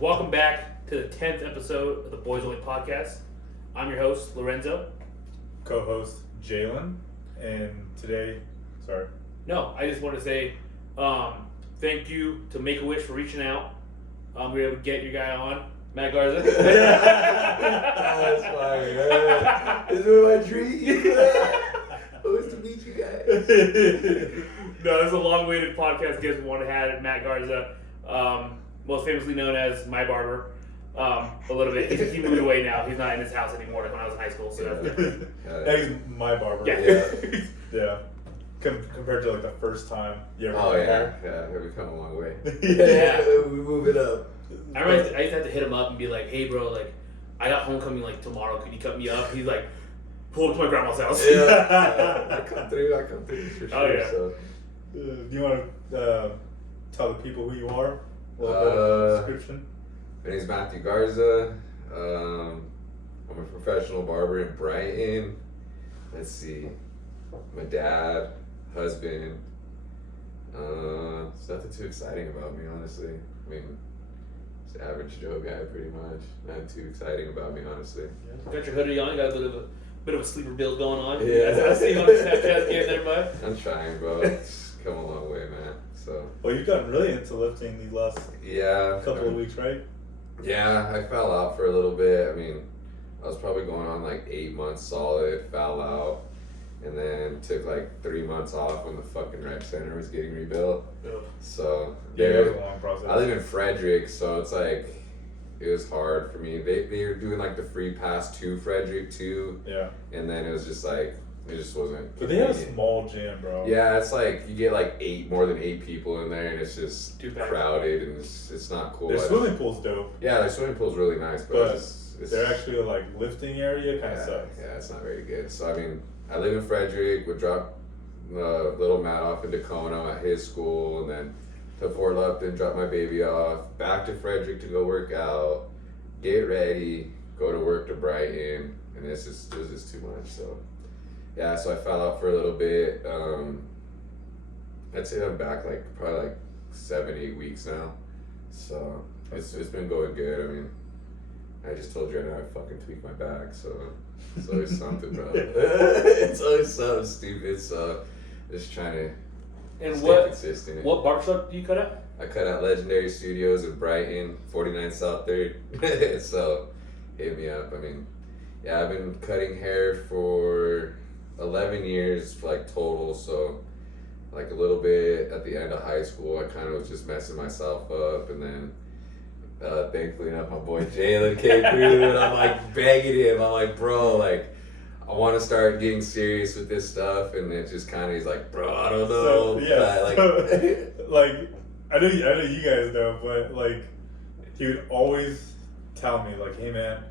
Welcome back to the 10th episode of the Boys Only podcast. I'm your host, Lorenzo. Co-host, Jalen. And today, No, I just want to say thank you to Make-A-Wish for reaching out. We were able to get your guy on, Matt Garza. That's fine. This is my dream. It was to meet you guys. No, this is a long-awaited podcast guest we want to have, Matt Garza, most famously known as my barber. A little bit. He moved away now. He's not in his house anymore like when I was in high school, so that's different. he's my barber. Yeah. Compared to like the first time you ever We've come a long way. Yeah. We move it up. I remember I used to have to hit him up and be like, hey bro, like I got homecoming like tomorrow, could you cut me up? He's like, pull up to my grandma's house. I come through for sure. Oh, yeah. So, do you want to tell the people who you are? A little bit of description. My name's Matthew Garza. I'm a professional barber in Brighton. Let's see. My dad, husband. It's nothing too exciting about me, honestly. I mean, just average Joe guy, pretty much. Nothing too exciting about me, honestly. Got your hoodie on, got a bit of a sleeper build going on. Yeah. I see you on the Snapchat game there, bud. I'm trying, bro. It's come a long way, man. So. Well, you've gotten really into lifting these last couple of weeks, right? Yeah, I fell out for a little bit. I mean, I was probably going on like 8 months solid, fell out, and then took like 3 months off when the fucking rec center was getting rebuilt. Yep. So It was a long process. I live in Frederick, so it's like it was hard for me. They were doing like the free pass to Frederick too. Yeah. And then it was just like it just wasn't. But they have a small gym, bro. Yeah, it's like you get like more than 8 people in there, and it's just Too bad. crowded, and it's not cool. Their swimming pool's dope. Yeah, their swimming pool's really nice, but it's their actually like lifting area kind of yeah, sucks. yeah, it's not very good. So I mean, I live in Frederick. Would drop little Matt off in Tacoma at his school, and then to Fort Lupton, drop my baby off, back to Frederick to go work out, get ready, go to work to Brighton, and it was just too much. So yeah, so I fell out for a little bit. I'd say I'm back like probably like 7-8 weeks now. So it's been going good. I mean, I just told you I know I fucking tweaked my back, so it's always something, bro. It's always something stupid. So just trying to stay consistent. What barbershop do you cut at? I cut at Legendary Studios in Brighton, 49 South 3rd. So hit me up. I mean, yeah, I've been cutting hair for 11 years, like total. So like a little bit at the end of high school, I kind of was just messing myself up, and then thankfully enough, my boy Jalen came through, and I'm like begging him. I'm like, bro, like I want to start getting serious with this stuff, and it just kind of he's like, bro, I don't know. Like I know you guys know, but like he would always tell me like, hey man,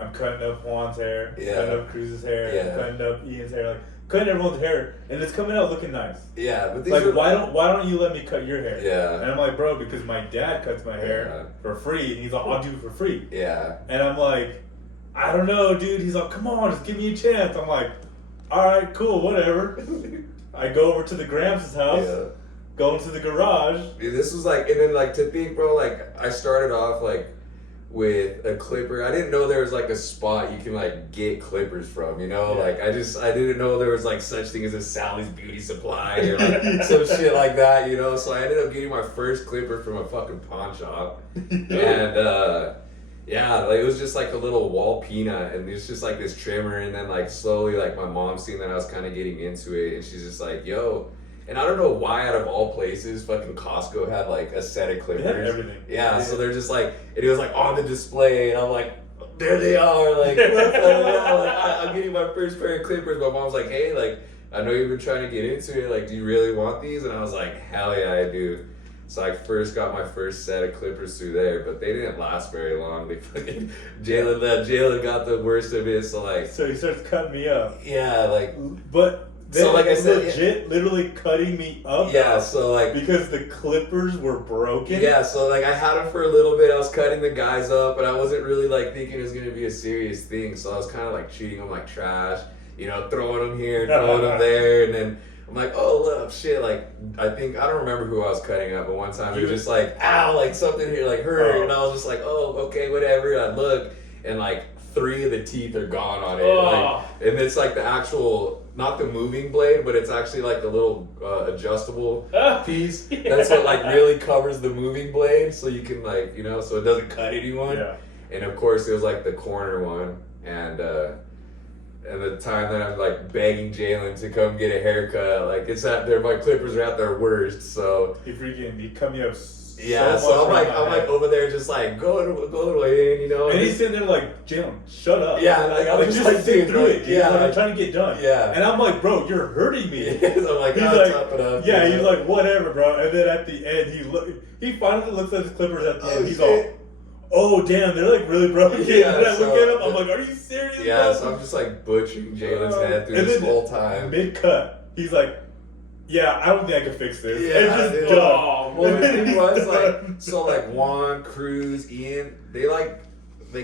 I'm cutting up Juan's hair, cutting up Cruz's hair, cutting up Ian's hair, like cutting everyone's hair, and it's coming out looking nice. Yeah, but like why don't you let me cut your hair? Yeah. And I'm like, bro, because my dad cuts my hair for free, and he's like, I'll do it for free. Yeah. And I'm like, I don't know, dude. He's like, come on, just give me a chance. I'm like, all right, cool, whatever. I go over to the Gramps' house, go into the garage. Dude, this was like, and then like to think, bro, like I started off like with a clipper. I didn't know there was like a spot you can like get clippers from, you know? Like I didn't know there was like such thing as a Sally's Beauty Supply or like some shit like that, you know? So I ended up getting my first clipper from a fucking pawn shop. And yeah, like it was just like a little wall peanut, and it's just like this trimmer, and then like slowly like my mom seen that I was kind of getting into it, and she's just like, yo. And I don't know why, out of all places, fucking Costco had like a set of clippers. They had everything. Yeah, so they're just like, and it was like on the display, and I'm like, there they are. Like, what the hell? Like, I'm getting my first pair of clippers. My mom's like, hey, like, I know you've been trying to get into it. Like, do you really want these? And I was like, hell yeah, I do. So I first got my first set of clippers through there, but they didn't last very long. They fucking Jalen got the worst of it. So like, so he starts cutting me up. Yeah, like, but. So like I said, legit, literally cutting me up. Yeah, so like because the clippers were broken. Yeah, so like I had them for a little bit. I was cutting the guys up, but I wasn't really like thinking it was gonna be a serious thing. So I was kind of like treating them like trash, you know, throwing them here, throwing them there, and then I'm like, oh, look, shit. Like, I don't remember who I was cutting up, but one time he was just like, ow, like something here, like hurt. And I was just like, oh, okay, whatever. And I look, and like 3 of the teeth are gone on it. Like, and it's like the actual, not the moving blade, but it's actually like the little adjustable piece. Yeah. That's what like really covers the moving blade, so you can like, you know, so it doesn't cut anyone. Yeah. And of course, it was like the corner one, and the time that I'm like begging Jalen to come get a haircut, like it's at their, my clippers are at their worst. So he cut me up. Yeah, so I'm like over there just like go in, you know. And he's sitting there like, Jalen, shut up. Yeah, like I'm just like think through it, dude. Yeah, like, I'm trying to get done. Yeah. And I'm like, bro, you're hurting me. So I'm like, top it up. Yeah, he's like, whatever, bro. And then at the end, he finally looks at his clippers at the end. He's all, oh damn, they're like really broken. Yeah, and I look at him, I'm like, are you serious? Yeah, bro? so I'm just like butchering Jalen's head through this whole time. Mid cut, he's like, yeah, I don't think I can fix this. Yeah, and just done. Well, the thing was like, so like Juan, Cruz, Ian, they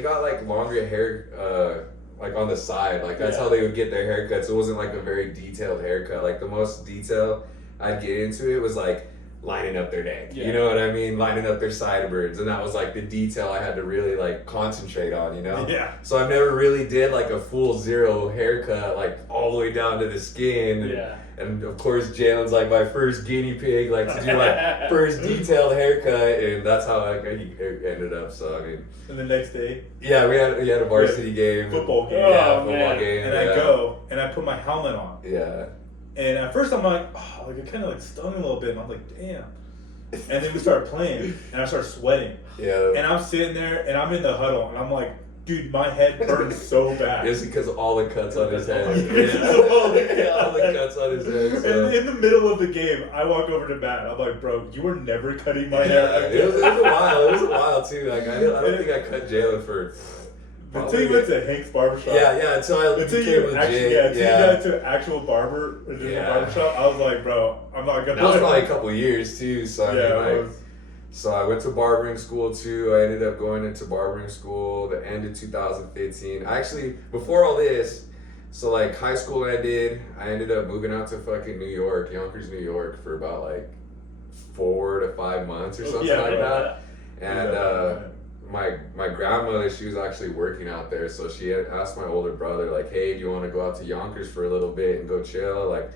got like longer hair, like on the side. Like that's how they would get their haircuts. It wasn't like a very detailed haircut. Like the most detail I'd get into it was like lining up their neck. Yeah. You know what I mean? Lining up their sideburns. And that was like the detail I had to really like concentrate on, you know? Yeah. So I never really did like a full zero haircut, like all the way down to the skin. Yeah. And of course, Jalen's like my first guinea pig, like to do like first detailed haircut, and that's how like he ended up. So I mean, and the next day, yeah, we had a varsity game, football game, football game, and I go and I put my helmet on, yeah, and at first I'm like, oh, like it kind of like stung a little bit, and I'm like, damn, and then we started playing, and I started sweating, yeah, and I'm sitting there, and I'm in the huddle, and I'm like, dude, my head burns so bad. It's because of all the cuts on his head. all the cuts on his head. So. And in the middle of the game, I walk over to Matt. I'm like, bro, you were never cutting my hair. It was a while. It was a while too. Like I don't think I cut Jalen for. Until you went to Hank's barbershop. Yeah. Until I became legit. You got to actual barber, barbershop. I was like, bro, I'm not gonna. That was probably a couple years too. So I mean, So I went to barbering school too. I ended up going into barbering school the end of 2015. Actually, before all this, so like high school ended, I ended up moving out to fucking New York, Yonkers, New York for about like 4 to 5 months or something like that. And my grandmother, she was actually working out there, so she had asked my older brother like, hey, do you want to go out to Yonkers for a little bit and go chill? Like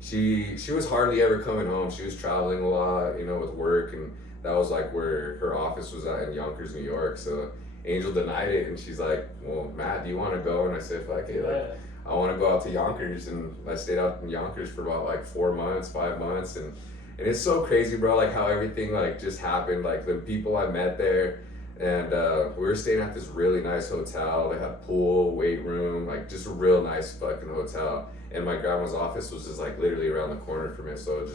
she was hardly ever coming home. She was traveling a lot, you know, with work, and that was like where her office was at in Yonkers, New York. So Angel denied it, and she's like, well, Matt, do you want to go? And I said, fuck it, like I want to go out to Yonkers. And I stayed out in Yonkers for about like 4 months, 5 months, and it's so crazy, bro, like how everything like just happened, like the people I met there. And we were staying at this really nice hotel. They had pool, weight room, like just a real nice fucking hotel. And my grandma's office was just like literally around the corner from it. So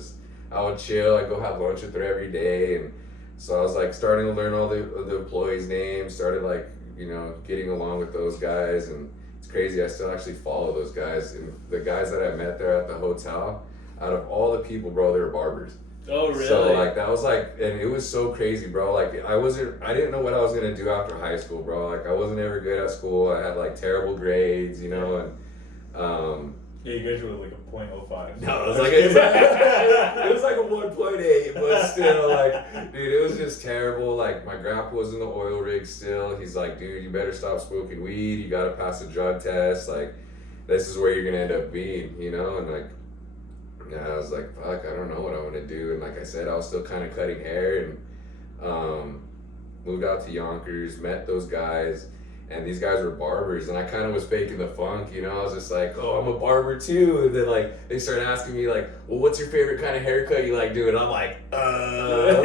I would chill, I'd go have lunch with her every day. And so I was like starting to learn all the employees' names, started like, you know, getting along with those guys. And it's crazy, I still actually follow those guys. And the guys that I met there at the hotel, out of all the people, bro, they were barbers. Oh, really? So like that was like, and it was so crazy, bro. Like I didn't know what I was gonna do after high school, bro. Like I wasn't ever good at school. I had like terrible grades, you know, and yeah, you graduated like a .05. No, it was like it was like a 1.8, but still, like, dude, it was just terrible. Like my grandpa was in the oil rig still. He's like, dude, you better stop smoking weed. You gotta pass a drug test. Like, this is where you're gonna end up being, you know, and like. Yeah, I was like, fuck, I don't know what I want to do. And like I said, I was still kind of cutting hair, and moved out to Yonkers, met those guys, and these guys were barbers, and I kind of was faking the funk, you know. I was just like, oh, I'm a barber too. And then like they started asking me like, well, what's your favorite kind of haircut you like doing? I'm like, oh,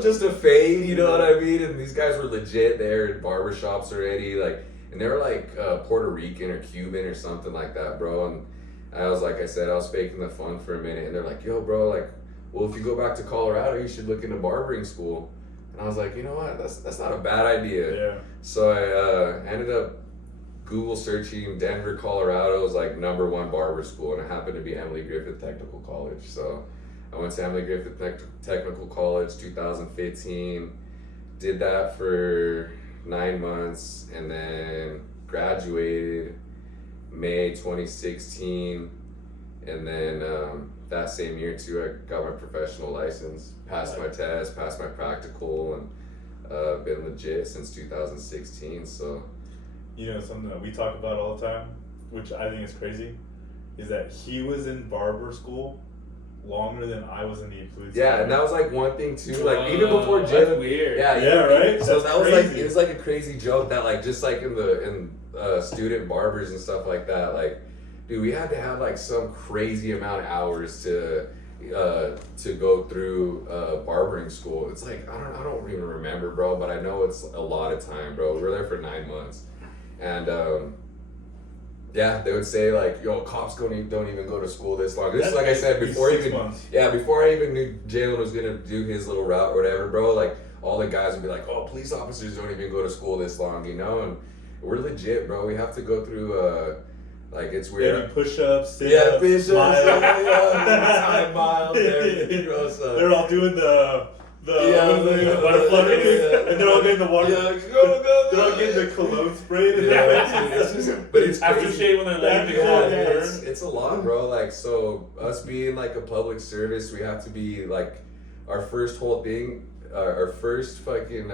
just a fade, you know what I mean? And these guys were legit there in barbershops already, like, and they were like Puerto Rican or Cuban or something like that, bro. And I was like I said, I was faking the fun for a minute, and they're like, yo, bro, like, well, if you go back to Colorado, you should look into barbering school. And I was like, you know what, that's not a bad idea. Yeah. So I ended up Google searching Denver, Colorado was like #1 barber school, and it happened to be Emily Griffith Technical College. So I went to Emily Griffith Technical College 2015, did that for 9 months, and then graduated May 2016, And then that same year too, I got my professional license, passed my test, passed my practical, and been legit since 2016. So, you know, something that we talk about all the time, which I think is crazy, is that he was in barber school longer than I was in the influence. Yeah, and that was like one thing too. Like even before Jim, that's weird. Yeah, right. So That's that was crazy. like, it was like a crazy joke that like just like in student barbers and stuff like that, like, dude, we had to have like some crazy amount of hours to go through barbering school. It's like I don't even remember, bro, but I know it's a lot of time, bro. We were there for 9 months, and yeah, they would say like, yo, cops don't even go to school this long. This is like I said before before I even knew Jalen was gonna do his little route or whatever, bro. Like all the guys would be like, oh, police officers don't even go to school this long, you know? And we're legit, bro. We have to go through like it's weird. Yeah, push-ups, sit-ups, push-ups, miles. time miles, everything, bro. So They're all doing the butterfly and they're all getting the water. Yeah, go. They're all getting the cologne sprayed. But it's After crazy. shave when they're laying It's a lot, bro. Like, so us being like a public service, we have to be like our first whole thing, our first fucking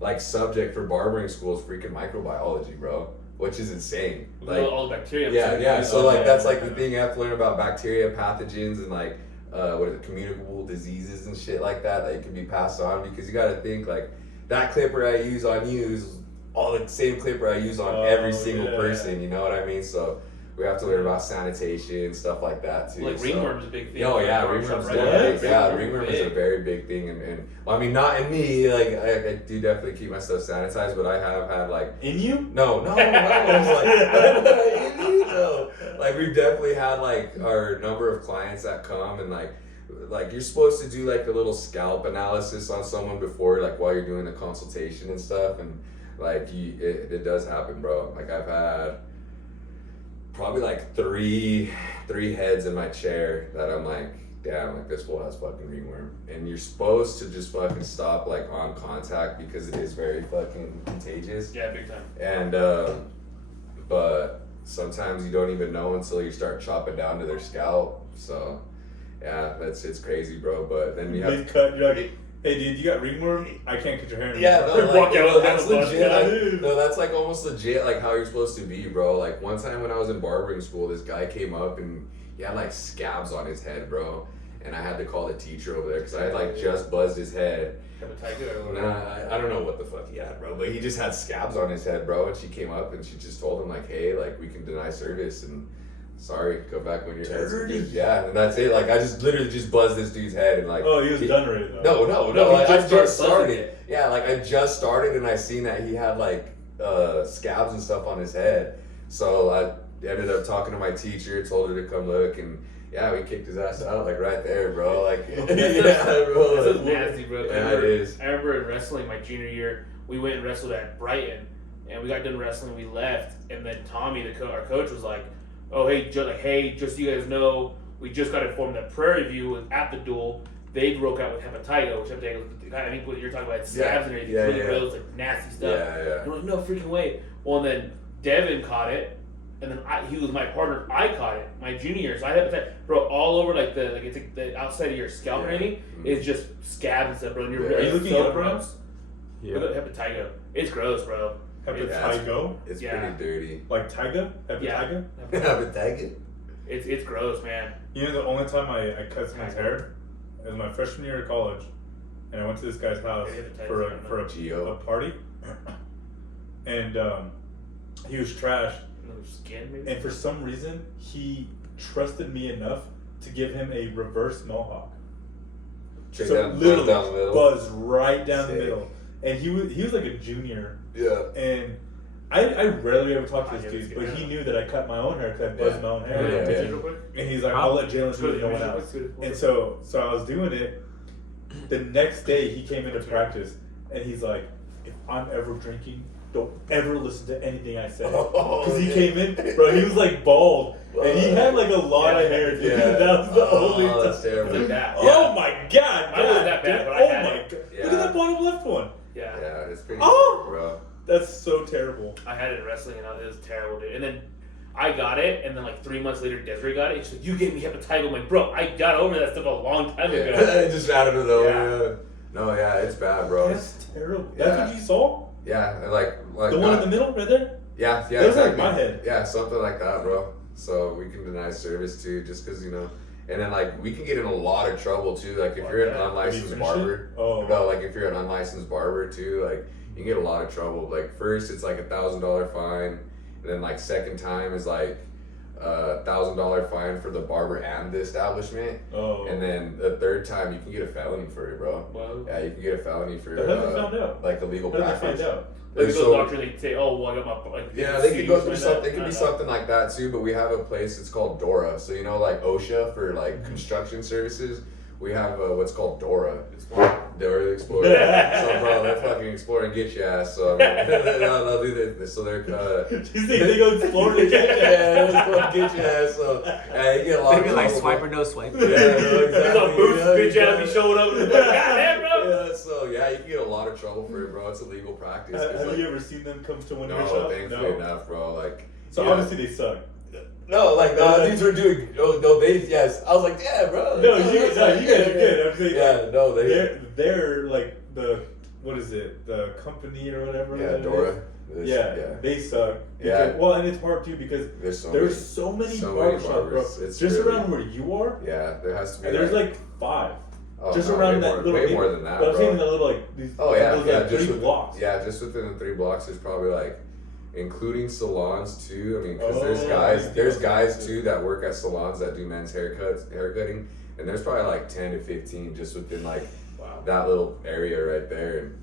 like subject for barbering school is freaking microbiology, bro. Which is insane. Like all the bacteria. yeah. So like that's like the thing you have to learn about bacteria, pathogens, and like what is it, communicable diseases and shit like that can be passed on, because you got to think like that clipper I use on you is all the same clipper I use on every single person, you know what I mean? So we have to learn about sanitation, stuff like that too. Like ringworm is a big thing. Oh yeah, ringworm's right? ringworm is a very big thing, and well, I mean not in me, like I do definitely keep my stuff sanitized, but I have had like In you? no, no. Like we've definitely had like our number of clients that come and like you're supposed to do like a little scalp analysis on someone before, like while you're doing the consultation and stuff, and like it does happen, bro. Like I've had probably like three heads in my chair that I'm like, damn, like this fool has fucking ringworm, and you're supposed to just fucking stop like on contact because it is very fucking contagious. Yeah, big time. And but sometimes you don't even know until you start chopping down to their scalp. So yeah, it's crazy, bro. But then you have Big cut. You're like, hey, dude, you got ringworm? I can't cut your hair anymore. yeah, no, Walk out with that's that legit. bus. No, that's like almost legit, like how you're supposed to be, bro. Like one time when I was in barbering school, this guy came up and he had like scabs on his head, bro. And I had to call the teacher over there because I had like just buzzed his head. Nah, I don't know what the fuck he had, bro. But he just had scabs on his head, bro. And she came up and she just told him like, hey, like we can deny service and sorry, go back when your head's good. Yeah, and that's it. Like I just literally just buzzed this dude's head and like. Oh, he was done already though. No. Like, I just started. it. Yeah, like I just started and I seen that he had like scabs and stuff on his head. So I ended up talking to my teacher, told her to come look, and yeah, we kicked his ass out like right there, bro. Like yeah, bro. This is nasty, bro. Yeah, it is. I remember in wrestling my junior year, we went and wrestled at Brighton, and we got done wrestling, we left, and then Tommy, our coach, was like, "Oh, hey, just so you guys know, we just got informed that Prairie View was at the duel. They broke out with hepatitis, which I think what you're talking about, scabs and everything, really gross, like nasty stuff." Yeah. I'm like, no freaking way. Well, and then Devin caught it, and then he was my partner. I caught it my junior year, so I had hepatitis, bro, all over it's like the outside of your scalp and everything is just scabs and stuff, bro. And you're Are you looking so up, bro? gross. Yeah. Look at hepatitis. It's gross, bro. Hepatigo? It's Yeah. pretty dirty. Like Tyga? Hepatiga? Hepatitis. It's gross, man. You know, the only time I cut someone's hair was my freshman year of college, and I went to this guy's house for a party, and he was trashed. Skin, maybe? And for some reason, he trusted me enough to give him a reverse mohawk. Straight So down, literally, down the middle. buzz right down Sick. the middle. And he was like a junior. Yeah. And I rarely ever talk to this dude, but he knew that I cut my own hair because I buzzed my own hair. Yeah. Pictures real quick? And he's like, I'll let Jalen do it, no one else. And so I was doing it. The next day, he came into practice, and he's like, if I'm ever drinking, don't ever listen to anything I say. Because he came in, bro, he was like bald, and he had like a lot of hair, dude. Yeah. That was the only That's time. terrible. Like that. Oh my god, Mine wasn't that bad, dude. but I Oh had my it. god. Yeah. Look at that bottom left one. Yeah. Yeah, it's pretty Oh! bro. That's so terrible. I had it in wrestling, and it was terrible, dude. And then I got it, and then like 3 months later, Desiree got it. She's like, "You gave me hepatitis." I'm like, "Bro, I got over that stuff a long time ago." Just out of nowhere. No, yeah, it's bad, bro. That's terrible. That's what you saw? Yeah, like the one in the middle, right there. Yeah, that was exactly. like my head. Yeah, something like that, bro. So we can deny service too, just because and then like we can get in a lot of trouble too. Like if you're an unlicensed barber, like if you're an unlicensed barber too, like you can get a lot of trouble. Like first it's like $1,000 fine, and then like second time is like $1,000 fine for the barber and the establishment. And then the third time you can get a felony for it, bro. Wow. Yeah, you can get a felony for found out? like illegal practice. Find out? Like they go to the doctor, they say, "Oh, well, I got my." Like, yeah, they could go through something. It could be something like that too. But we have a place. It's called Dora. So like OSHA for like construction services. We have what's called Dora. Dora the Explorer. So bro, they're fucking explore and get your ass. So they'll do this. So they're. You think they go explore and get your ass? Yeah, they'll go get your ass. So you get a lot of trouble. Like swipe or no swipe. Yeah, exactly. There's a boost bitch out be showing up. And goddamn, bro. Yeah, so you can get a lot of trouble for it, bro. It's illegal practice. Have you ever seen them come to one of your No, shops? thankfully enough, bro. Like. So obviously they suck. No, like these were doing. Yes. I was like, yeah, bro. No, you guys are good. I'm saying, yeah, no, they're like what is it? The company or whatever. Yeah, Dora. They suck. Yeah. Well, and it's hard too because there's so many barbershops, bro. It's just really, around where you are. Yeah, there has to be. And there's like 5. Oh, just no, around that little. Way more than that, but I'm bro. saying that little like these. Oh yeah, those, yeah. like, Just 3 blocks. Yeah, just within the 3 blocks, there's probably like, including salons too. I mean, because there's guys too that work at salons that do men's haircutting, and there's probably like 10 to 15 just within like that little area right there. And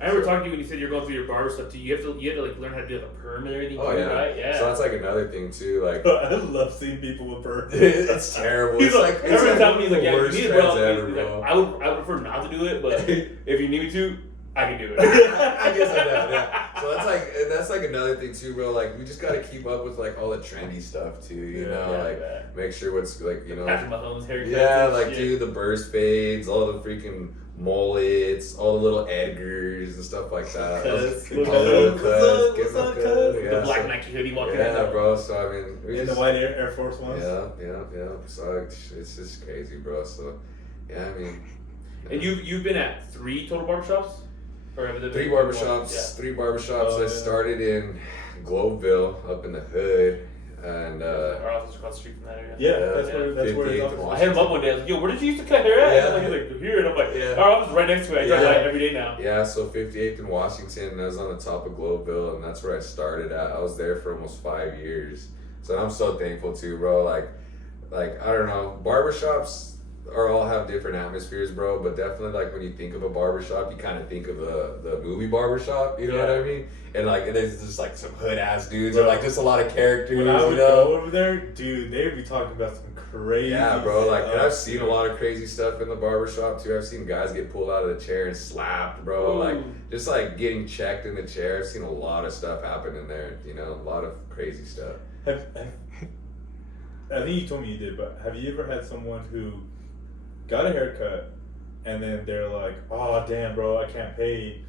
I remember talking to you when you said you're going through your barber stuff too. You have to like learn how to do the perm and everything. Oh too, yeah, right? Yeah. So that's like another thing too. Like I love seeing people with perm. it's terrible. He's like every time he's like, the "Yeah, you worst need trends help." ever, He's bro. like, I would prefer not to do it, but if you need me to, I can do it. I guess I know. Yeah. So that's like another thing too, bro. Like we just gotta keep up with like all the trendy stuff too. You know, make sure what's like Patrick Mahomes haircuts. Yeah, like dude, the burst fades, all the freaking mullets, all the little Edgars and stuff like that. The black Nike hoodie walking out. Yeah, bro. So I mean, And the white Air Force Ones. Yeah. So it's just crazy, bro. So yeah, I mean. And you've been at 3 total barbershops? Or have there been 3 barbershops. Yeah. 3 barbershops. I started in Globeville, up in the hood, and our office across the street from that area. Yeah, that's where his 58th office is. I hit him up one day. I was like, "Yo, where did you used to cut hair at?" Yeah. He's like, "Here." And I'm like, Yeah. "Our office is right next to it. I drive by every day now." Yeah, so 58th in Washington, and I was on the top of Globeville, and that's where I started at. I was there for almost 5 years. So I'm so thankful too, bro. Like I don't know, barbershops all have different atmospheres, bro, but definitely like when you think of a barbershop, you kind of think of the movie Barbershop, you know what I mean? And like there's just like some hood ass dudes, or like just a lot of characters. When I would go over there, dude, they would be talking about some crazy. Yeah, bro. Like, and I've seen a lot of crazy stuff in the barbershop too. I've seen guys get pulled out of the chair and slapped, bro. Ooh. Like just like getting checked in the chair. I've seen a lot of stuff happen in there. You know, a lot of crazy stuff. I think you told me you did, but have you ever had someone who got a haircut and then they're like, "Oh damn, bro, I can't pay."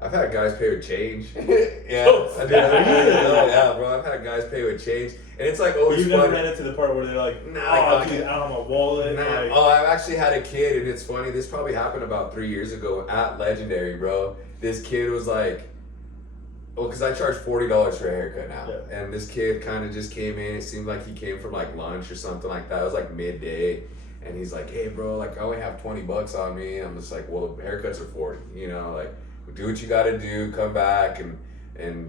I've had guys pay with change. Yeah, Oh, yeah, bro. I've had guys pay with change, and it's like always You've fun. never ran into the part where they're like, Nah, "Oh, dude, I don't have my wallet." Nah. Like, Oh, I've actually had a kid, and it's funny. This probably happened about 3 years ago at Legendary, bro. This kid was like, well, because I charge $40 for a haircut now, and this kid kind of just came in. It seemed like he came from like lunch or something like that. It was like midday. And he's like, "Hey, bro, like I only have $20 on me." I'm just like, "Well, the haircuts are 40, you know, like do what you got to do, come back and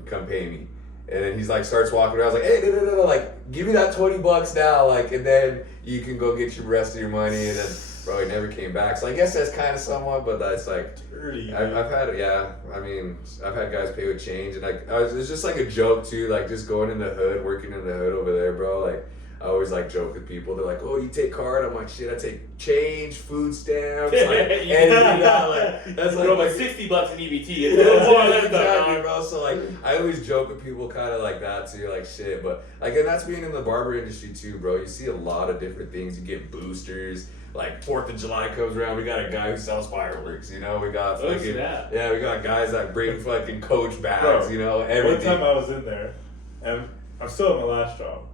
come pay me." And then he's like, starts walking around. I was like, "Hey, no, like give me that $20 now, like, and then you can go get your rest of your money." And then, bro, he never came back. So I guess that's kind of somewhat, but that's like, dirty. I've had, I mean, I've had guys pay with change, and like it's just like a joke too, like just going in the hood, working in the hood over there, bro, like. I always like joke with people. They're like, "Oh, you take card?" I'm like, "Shit, I take change, food stamps, like, and you know, like that's like $60 in EBT. It's more or less exactly, bro. So like, I always joke with people kind of like that too, like shit. But like, and that's being in the barber industry too, bro. You see a lot of different things. You get boosters. Like 4th of July comes around, we got a guy who sells fireworks. You know, we got fucking we got guys that bring fucking Coach bags. Bro, you know, everything. One time I was in there, and I'm still at my last job.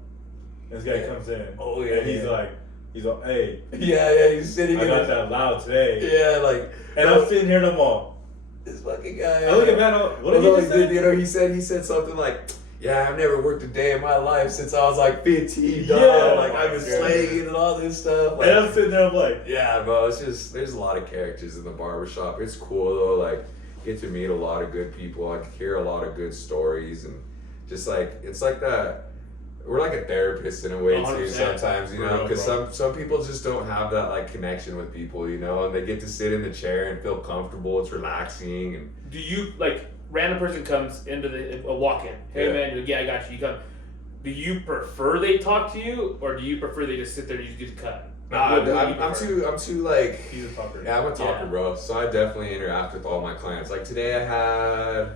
This guy comes in. Oh, yeah. And he's like, hey. Yeah, he's sitting I got that loud today. Yeah, like. And I'm sitting here no more. This fucking guy. I look at Matt, what did he just say? You know, he said something like, yeah, I've never worked a day in my life since I was like 15, dog. Yeah. Like, I've been slaying and all this stuff. Like, And I'm sitting there, I'm like, yeah, bro, it's just, there's a lot of characters in the barbershop. It's cool, though. Like, get to meet a lot of good people. I hear a lot of good stories. And just like, it's like that. We're like a therapist in a way, too, sometimes, you know? Because some people just don't have that, like, connection with people, you know? And they get to sit in the chair and feel comfortable. It's relaxing. And do you, like, random person comes into a walk-in. Hey, man, you're like, yeah, I got you. You come. Do you prefer they talk to you, or do you prefer they just sit there and you just get cut? Nah, I'm too like. He's a talker. Yeah, I'm a talker, bro. So I definitely interact with all my clients. Like today, I had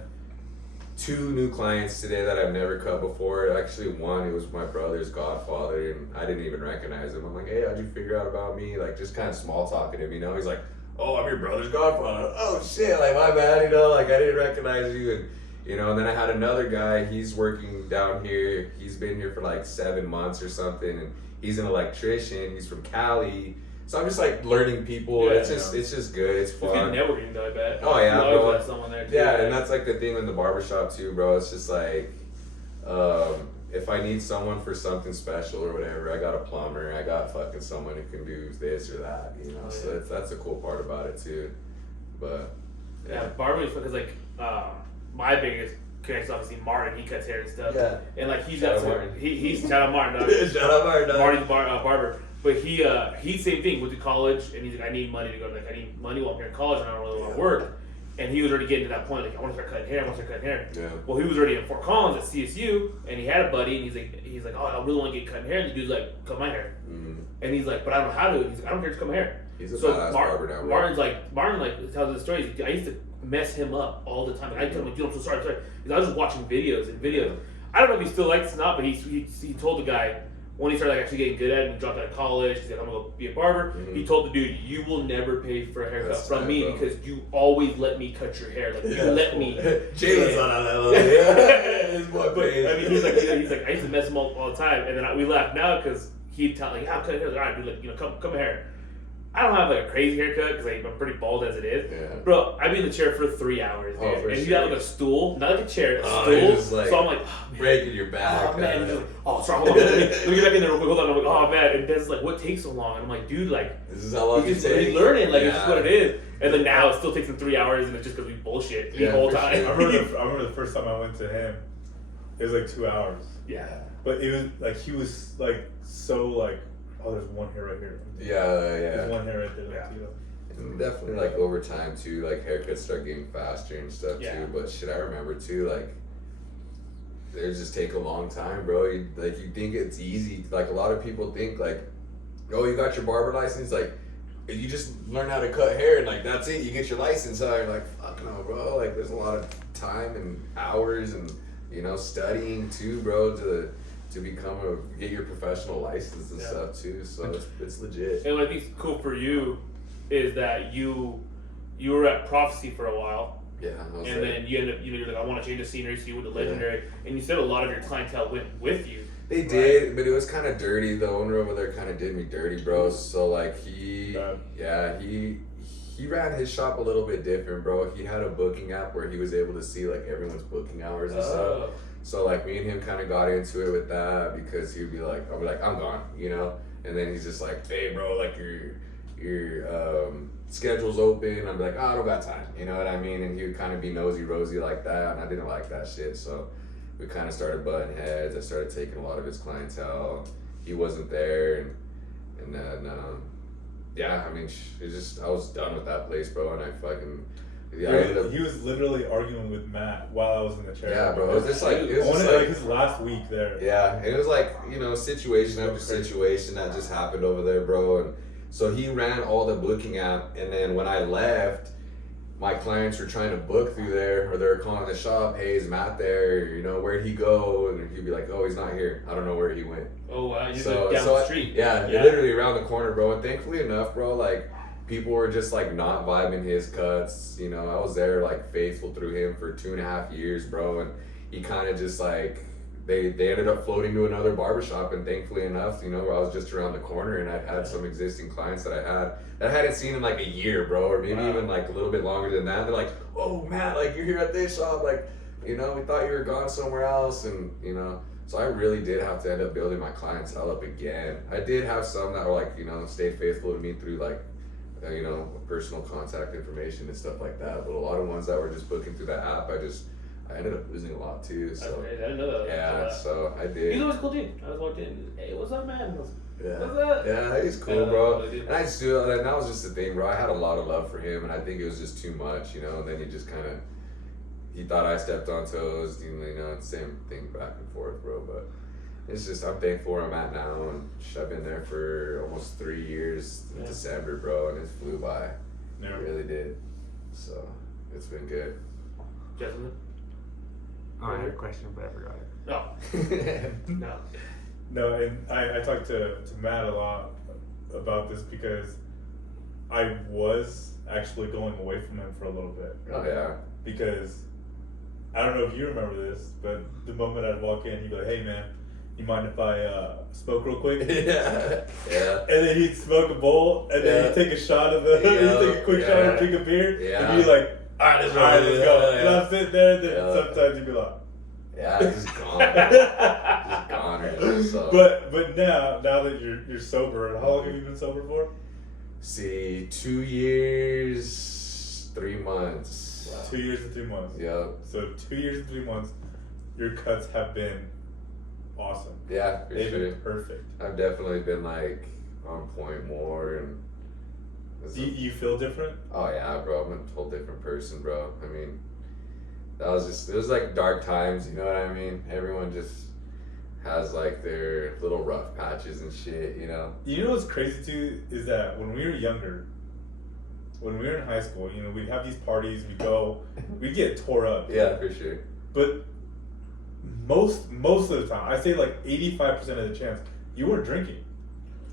2 new clients today that I've never cut before. Actually, one, it was my brother's godfather, and I didn't even recognize him. I'm like, hey, how'd you figure out about me? Like, just kind of small talking him, you know? He's like, oh, I'm your brother's godfather. Oh shit, like my bad, you know? Like I didn't recognize you, and you know. And then I had another guy. He's working down here. He's been here for like 7 months or something, and he's an electrician. He's from Cali. So I'm just like learning people. Yeah, it's just good. It's fun. It's good networking though, I bet. Oh yeah, you always bro. have someone there too. Yeah, and that's like the thing in the barbershop too, bro. It's just like, if I need someone for something special or whatever, I got a plumber. I got fucking someone who can do this or that, you know. Oh, yeah. So that's a cool part about it too. But yeah, barber is because like my biggest connection obviously Martin. He cuts hair and stuff. Yeah. And like he's Shout got out Martin. he's shout out Martin. Shout out Martin. Marty's barber. But he's same thing. Went to college and he's like, I need money to go. Like I need money while I'm here in college and I don't really want to work. And he was already getting to that point, like I want to start cutting hair. Yeah. Well, he was already in Fort Collins at CSU, and he had a buddy, and he's like, oh, I really want to get cutting hair. And the dude's like, cut my hair. Mm-hmm. And he's like, but I don't know how to. He's like, I don't care, just cut my hair. He's a badass barber now, bro. Martin tells the story. I used to mess him up all the time. Like, I tell him, dude, I'm so sorry. Because I was just watching videos. I don't know if he still likes it or not, but he told the guy when he started like actually getting good at it and dropped out of college, he's like, I'm gonna go be a barber. Mm-hmm. He told the dude, you will never pay for a haircut from me bro. because you always let me cut your hair. Like you let me. Jalen's not on that level. His boy pays. I mean, he's like, I used to mess him up all the time, and then we laugh now because he'd tell like, I'm cutting hair. Like, all right, dude, like, you know, come here. I don't have like a crazy haircut because I'm pretty bald as it is. Yeah. Bro, I'd be in the chair for 3 hours, dude. Oh, and sure. you got like a stool, not like a chair, a stool. You're just, like, so I'm like, oh, man. breaking your back. Oh man, and he's like, oh sorry, hold on, let me get back in there real quick. Hold on, I'm like, oh man, and Ben's like, what takes so long? And I'm like, dude, like, This is how long he's it takes. learning, like it's just what it is. And then now it still takes him 3 hours, and it's just because we bullshit the whole for time. sure. I remember the first time I went to him, it was like 2 hours. Yeah. But it was like, he was like, so like, oh, there's one hair right here. Yeah. There's one hair right there. Yeah. You know? And definitely like over time too, like haircuts start getting faster and stuff too. But shit, I remember too, like they just take a long time, bro. You think it's easy. Like a lot of people think like, oh, you got your barber license, like you just learn how to cut hair and like that's it. You get your license. So you're like, fuck no, bro. Like there's a lot of time and hours and studying too, bro, to get your professional license and stuff too. So it's legit. And what I think is cool for you is that you were at Prophecy for a while. Yeah. And then you end up, you're like, I want to change the scenery, so you went to Legendary. And you said a lot of your clientele went with you. They did, but it was kind of dirty. The owner over there kind of did me dirty, bro. So like he ran his shop a little bit different, bro. He had a booking app where he was able to see like everyone's booking hours and stuff. So like me and him kind of got into it with that because he'd be like, I'll be like, I'm gone, and then he's just like, hey, bro, like your schedule's open. I'd be like, oh, I don't got time, you know what I mean? And he would kind of be nosy rosy like that, and I didn't like that shit. So we kind of started butting heads. I started taking a lot of his clientele. He wasn't there, and then I mean, it's just I was done with that place, bro, and I fucking. He was literally arguing with Matt while I was in the chair. Yeah, bro. It was just like his last week there. Yeah, it was like situation after situation that just happened over there, bro. And so he ran all the booking app, and then when I left, my clients were trying to book through there, or they were calling the shop, hey, is Matt there? Where'd he go? And he'd be like, oh, he's not here. I don't know where he went. Oh wow, you down the street. Yeah, literally around the corner, bro. And thankfully enough, bro, like people were just like not vibing his cuts. I was there like faithful through him for 2.5 years, bro, and he kind of just like they ended up floating to another barbershop, and thankfully enough, I was just around the corner, and I had some existing clients that I hadn't seen in like a year, bro, or maybe even like a little bit longer than that. They're like, oh Matt, like you're here at this shop, like we thought you were gone somewhere else, and so I really did have to end up building my clientele up again. I did have some that were like stayed faithful to me through like personal contact information and stuff like that, but a lot of ones that were just booking through that app, I ended up losing a lot too. So I didn't know that. yeah, so I did. He's always cool dude. I was walked in. Hey, what's up, man? What's Yeah, up? yeah, he's cool, bro. And I still, and that was just the thing, bro. I had a lot of love for him, and I think it was just too much, And then he just kind of, he thought I stepped on toes, same thing back and forth, bro. But it's just, I'm thankful where I'm at now, and I've been there for almost 3 years in December, bro, and it flew by. Yeah. It really did. So it's been good. Justin? Oh, I had a question, but I forgot it. No. No. No, and I talked to Matt a lot about this because I was actually going away from him for a little bit. Oh yeah. Because I don't know if you remember this, but the moment I'd walk in, he'd be like, "Hey man, you mind if I smoke real quick?" Yeah. Yeah. And then he'd smoke a bowl, and then he'd take a shot of the, he'd take a quick shot and drink a beer, and be like, "All right, let's go." And I'm sitting there, and then sometimes he'd be like, yeah, just gone. Just gone. So. But now that you're sober, and how long have you been sober for? See, 2 years, 3 months. Wow. 2 years and 3 months. Yep. So 2 years and 3 months, your cuts have been awesome. Yeah, for They've sure. been perfect. I've definitely been like on point more, and Do you feel different? oh yeah, bro, I'm a whole different person, bro. I mean, it was like dark times, you know what I mean? Everyone just has like their little rough patches and shit, You know what's crazy too is that when we were younger, when we were in high school, we'd have these parties, we'd get tore up. Yeah, for sure. But most of the time, I say like 85% of the chance, you weren't drinking.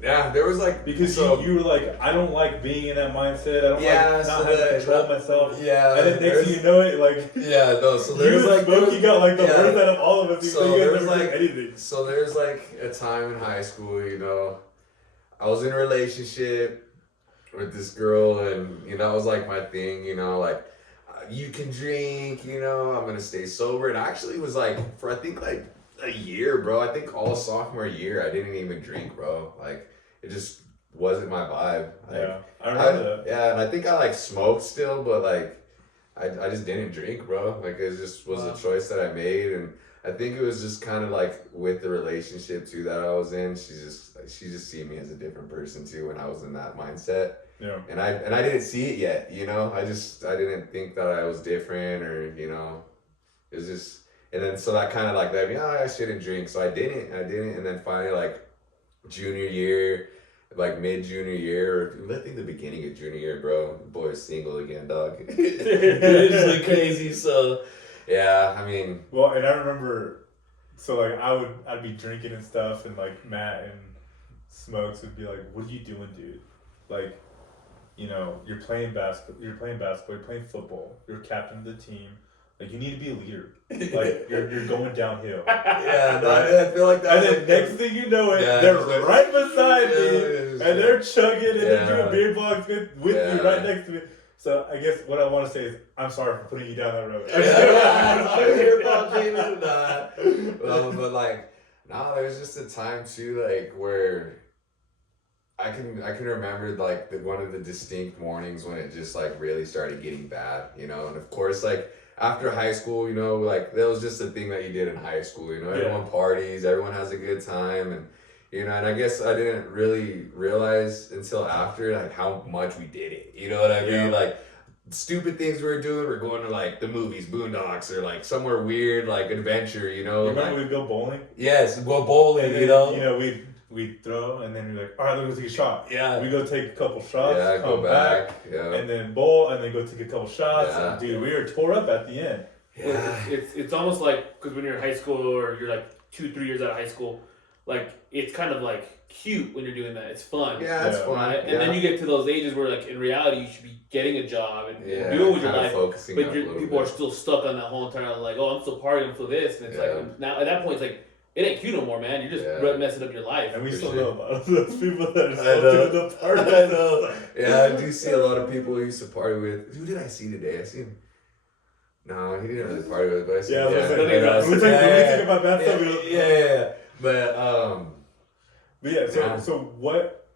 Yeah, there was like Because you were like, I don't like being in that mindset. I don't like not having control of myself. Yeah. And then next thing you know it, like yeah, no. So you there's and like Smokey got like the worst out of all of us. So you there guys was never like did anything. So there's like a time in high school, I was in a relationship with this girl, and that was like my thing, like you can drink, I'm gonna stay sober. And actually it was like for I think like a year, bro. I think all sophomore year I didn't even drink, bro. Like it just wasn't my vibe. Like, Yeah, I remember that. Yeah, and I think I like smoked still, but like I just didn't drink, bro. Like it just was a choice that I made, and I think it was just kind of like with the relationship too that I was in. She just seen me as a different person too when I was in that mindset. Yeah. And I didn't see it yet, I didn't think that I was different, or it was just, and then so that kind of like that, I shouldn't drink, so I didn't, and then finally like junior year, like mid junior year, or I think the beginning of junior year, bro, the boy's single again, dog. It's like crazy, so yeah, I mean. Well, and I remember, so like I'd be drinking and stuff, and like Matt and Smokes would be like, "What are you doing, dude? Like, you're playing basketball, you're playing football, you're captain of the team. Like, you need to be a leader. Like, you're going downhill." Yeah, no, I feel like that. And then next thing you know it, they're right beside me, and they're chugging, and they're doing beer blocks with me right next to me. So I guess what I want to say is, I'm sorry for putting you down that road. Your fault, James. But like, there's just a time too, like where I can remember like one of the distinct mornings when it just like really started getting bad, and of course like after high school, like that was just a thing that you did in high school, everyone parties, everyone has a good time, and and I guess I didn't really realize until after like how much we did it, you know what I mean? Like stupid things we were doing, we're going to like the movies, Boondocks, or like somewhere weird like adventure, Remember like, we'd go bowling? Yes, go bowling, And then, we'd throw, and then we'd be like, all right, let's go take a shot. Yeah. We go take a couple shots, go back. Yeah. and then bowl, and then go take a couple shots. Yeah. And dude, we were tore up at the end. It's almost like, because when you're in high school, or you're like 2-3 years out of high school, like it's kind of like cute when you're doing that. It's fun. Yeah, that's Yeah. fun. Right? And then you get to those ages where, like, in reality, you should be getting a job and doing with your kinda life. focusing But up a little people bit. are still stuck on that whole entire, like, oh, I'm still partying for this. And it's like, now at that point, it's like, it ain't cute no more, man. You're just messing up your life. And we For still sure. know a lot of those people that are I still know. doing the party. I know. Yeah, I do see a lot of people who used to party with. Who did I see today? I seen. No, he didn't really party with, but I seen. Yeah, Yeah, listen, but they got- when we think about that stuff, Yeah. But But yeah, Yeah. so what?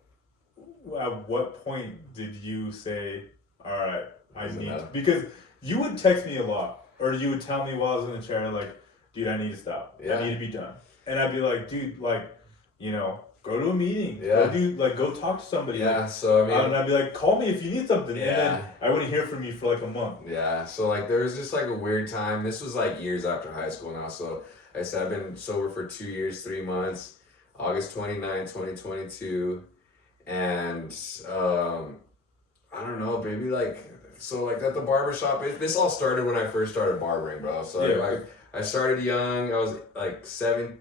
At what point did you say, "All right, I That's need"? enough. Because you would text me a lot, or you would tell me while I was in the chair, like, "Dude, I need to stop. Yeah. I need to be done." And I'd be like, "Dude, like, go to a meeting. Yeah. Go talk to somebody." yeah. So I mean. And I'd be like, "Call me if you need something." And Yeah. then I wouldn't hear from you for like a month. Yeah, so like there was just like a weird time. This was like years after high school now. So I said I've been sober for 2 years, 3 months, August 29, 2022. And I don't know, baby, like, so like at the barbershop, this all started when I first started barbering, bro. So Yeah. I started young. I was like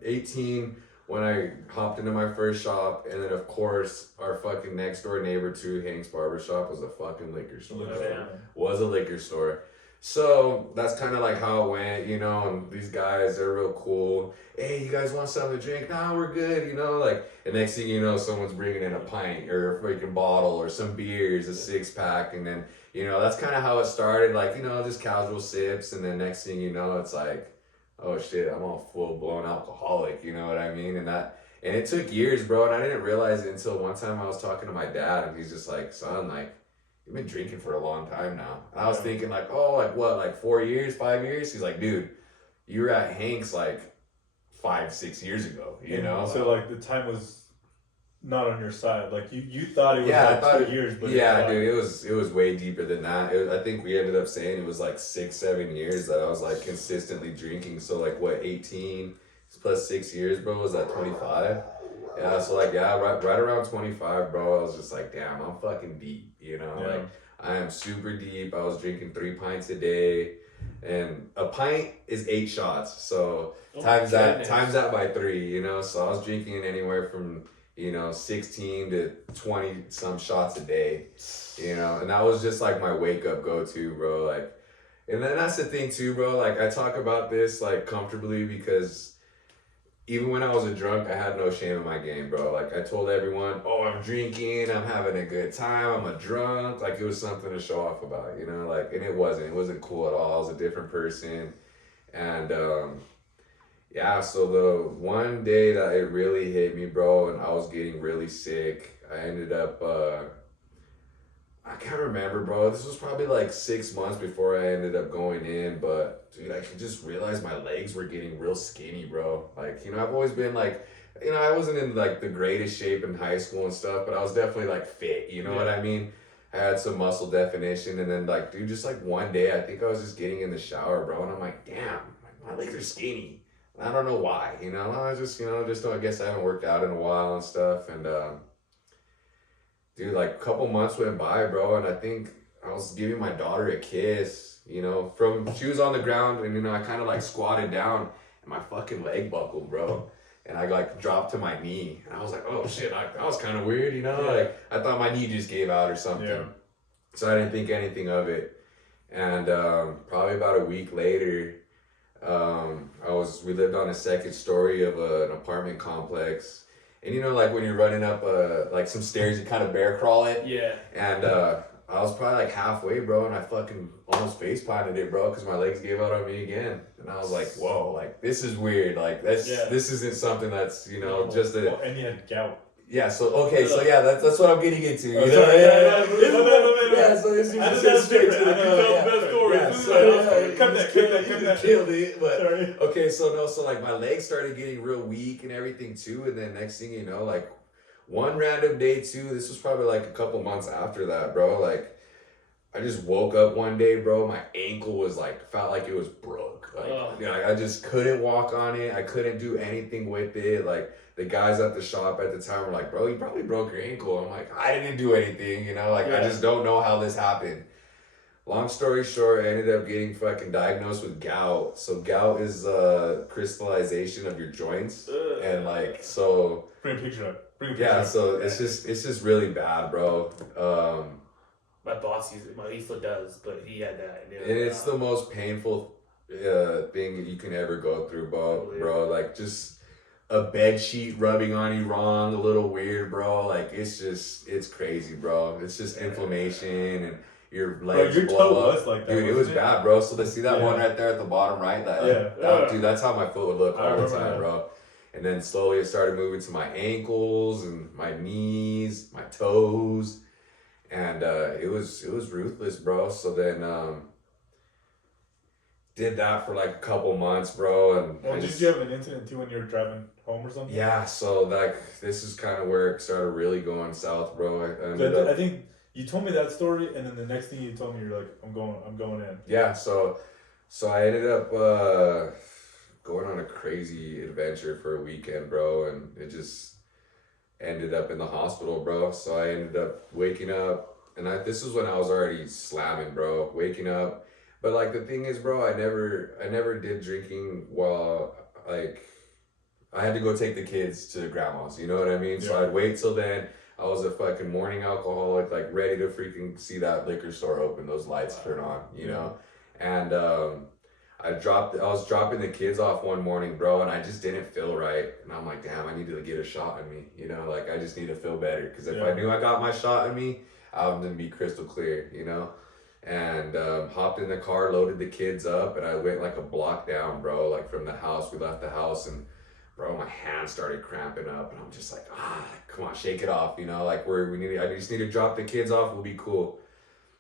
18 when I hopped into my first shop. And then of course our fucking next door neighbor to Hank's barbershop was a fucking liquor store. Oh, yeah. Was a liquor store. So that's kind of like how it went, you know, and these guys, they're real cool. Hey, you guys want something to drink? Nah, we're good, you know, like, and next thing you know, someone's bringing in a pint or a freaking bottle or some beers, a 6-pack, and then, you know, that's kind of how it started, like, you know, just casual sips, and then next thing you know, it's like, oh shit, I'm all full-blown alcoholic, you know what I mean? And it took years, bro, and I didn't realize it until one time I was talking to my dad, and he's just like, son, like, you've been drinking for a long time now. And I was thinking like, oh, like what, like 4 years, 5 years? He's like, dude, you were at Hank's like 5, 6 years ago, you know? So like the time was not on your side. Like you thought it was I like thought 2 years, but dude, it was way deeper than that. I think we ended up saying it was like 6, 7 years that I was like consistently drinking. So like what, 18 plus 6 years, bro, was that 25? Yeah, so like, right around 25, bro, I was just like, damn, I'm fucking deep, you know? Yeah. Like, I am super deep. I was drinking 3 pints a day, and a pint is 8 shots. So times that by 3, you know? So I was drinking anywhere from, 16 to 20 some shots a day, you know? And that was just like my wake up go-to, bro. Like, and then that's the thing too, bro. Like, I talk about this like comfortably because even when I was a drunk, I had no shame in my game, bro. Like, I told everyone, oh, I'm drinking, I'm having a good time, I'm a drunk. Like, it was something to show off about, you know? Like, and it wasn't cool at all. I was a different person. And, so the one day that it really hit me, bro, and I was getting really sick, I ended up, I can't remember, bro. This was probably like 6 months before I ended up going in, but dude, I could just realize my legs were getting real skinny, bro. Like, I've always been like, I wasn't in like the greatest shape in high school and stuff, but I was definitely like fit, you know what I mean? I had some muscle definition, and then like, dude, just like one day, I think I was just getting in the shower, bro, and I'm like, damn, my legs are skinny. I don't know why, I just, I guess I haven't worked out in a while and stuff, and dude, like a couple months went by, bro, and I think I was giving my daughter a kiss, she was on the ground, and I kind of like squatted down, and my fucking leg buckled, bro, and I like dropped to my knee, and I was like, oh shit, that was kind of weird, like I thought my knee just gave out or something, so I didn't think anything of it, and probably about a week later, we lived on a second story of an apartment complex. And like when you're running up like some stairs, you kind of bear crawl it. Yeah. And I was probably like halfway, bro, and I fucking almost face planted it, bro, because my legs gave out on me again. And I was like, whoa, like this is weird. Like this isn't something that's just a. And you had gout. Yeah. So okay. So yeah, that's what I'm getting into. Oh, sorry, Yeah. So this is just straight to the best story. Yeah. So cut that. Killed it. But Sorry. okay. So like my legs started getting real weak and everything too, and then next thing you know, like one random day too. This was probably like a couple months after that, bro. Like I just woke up one day, bro. My ankle was like felt like it was broke. Like I just couldn't walk on it. I couldn't do anything with it. Like. The guys at the shop at the time were like, bro, you probably broke your ankle. I'm like, I didn't do anything, I just don't know how this happened. long story short, I ended up getting fucking diagnosed with gout. So gout is crystallization of your joints, and like so. Bring a picture up. So it's just really bad, bro. My boss he still does, but he had that. And it's the most painful thing you can ever go through, bro. Like just a bed sheet rubbing on you wrong, a little weird, bro. Like it's crazy, bro. It's just inflammation and your legs your blow toe up. was like that, Dude, it was wasn't it? bad, bro. So to see that one right there at the bottom right, dude, that's how my foot would look all the time, bro. And then slowly it started moving to my ankles and my knees, my toes. And it was ruthless, bro. So then did that for like a couple months, bro. And well, did you have an incident too when you were driving home or something? Yeah, so like this is kind of where it started really going south, bro. I think you told me that story, and then the next thing you told me, you're like, I'm going in. Yeah, so I ended up going on a crazy adventure for a weekend, bro, and it just ended up in the hospital, bro. So I ended up waking up, and this was when I was already slamming, bro, waking up. But like the thing is, bro, I never did drinking while like I had to go take the kids to grandma's, you know what I mean? Yeah. So I'd wait till then. I was a fucking morning alcoholic, like ready to freaking see that liquor store open, those lights turn on, you know? And I was dropping the kids off one morning, bro, and I just didn't feel right. And I'm like, damn, I need to get a shot in me, you know? Like, I just need to feel better. Because if I knew I got my shot in me, I was going to be crystal clear, you know? And hopped in the car, loaded the kids up, and I went like a block down, bro, like from the house. We left the house, and bro, my hands started cramping up, and I'm just like, come on, shake it off, you know? Like, I just need to drop the kids off, we'll be cool.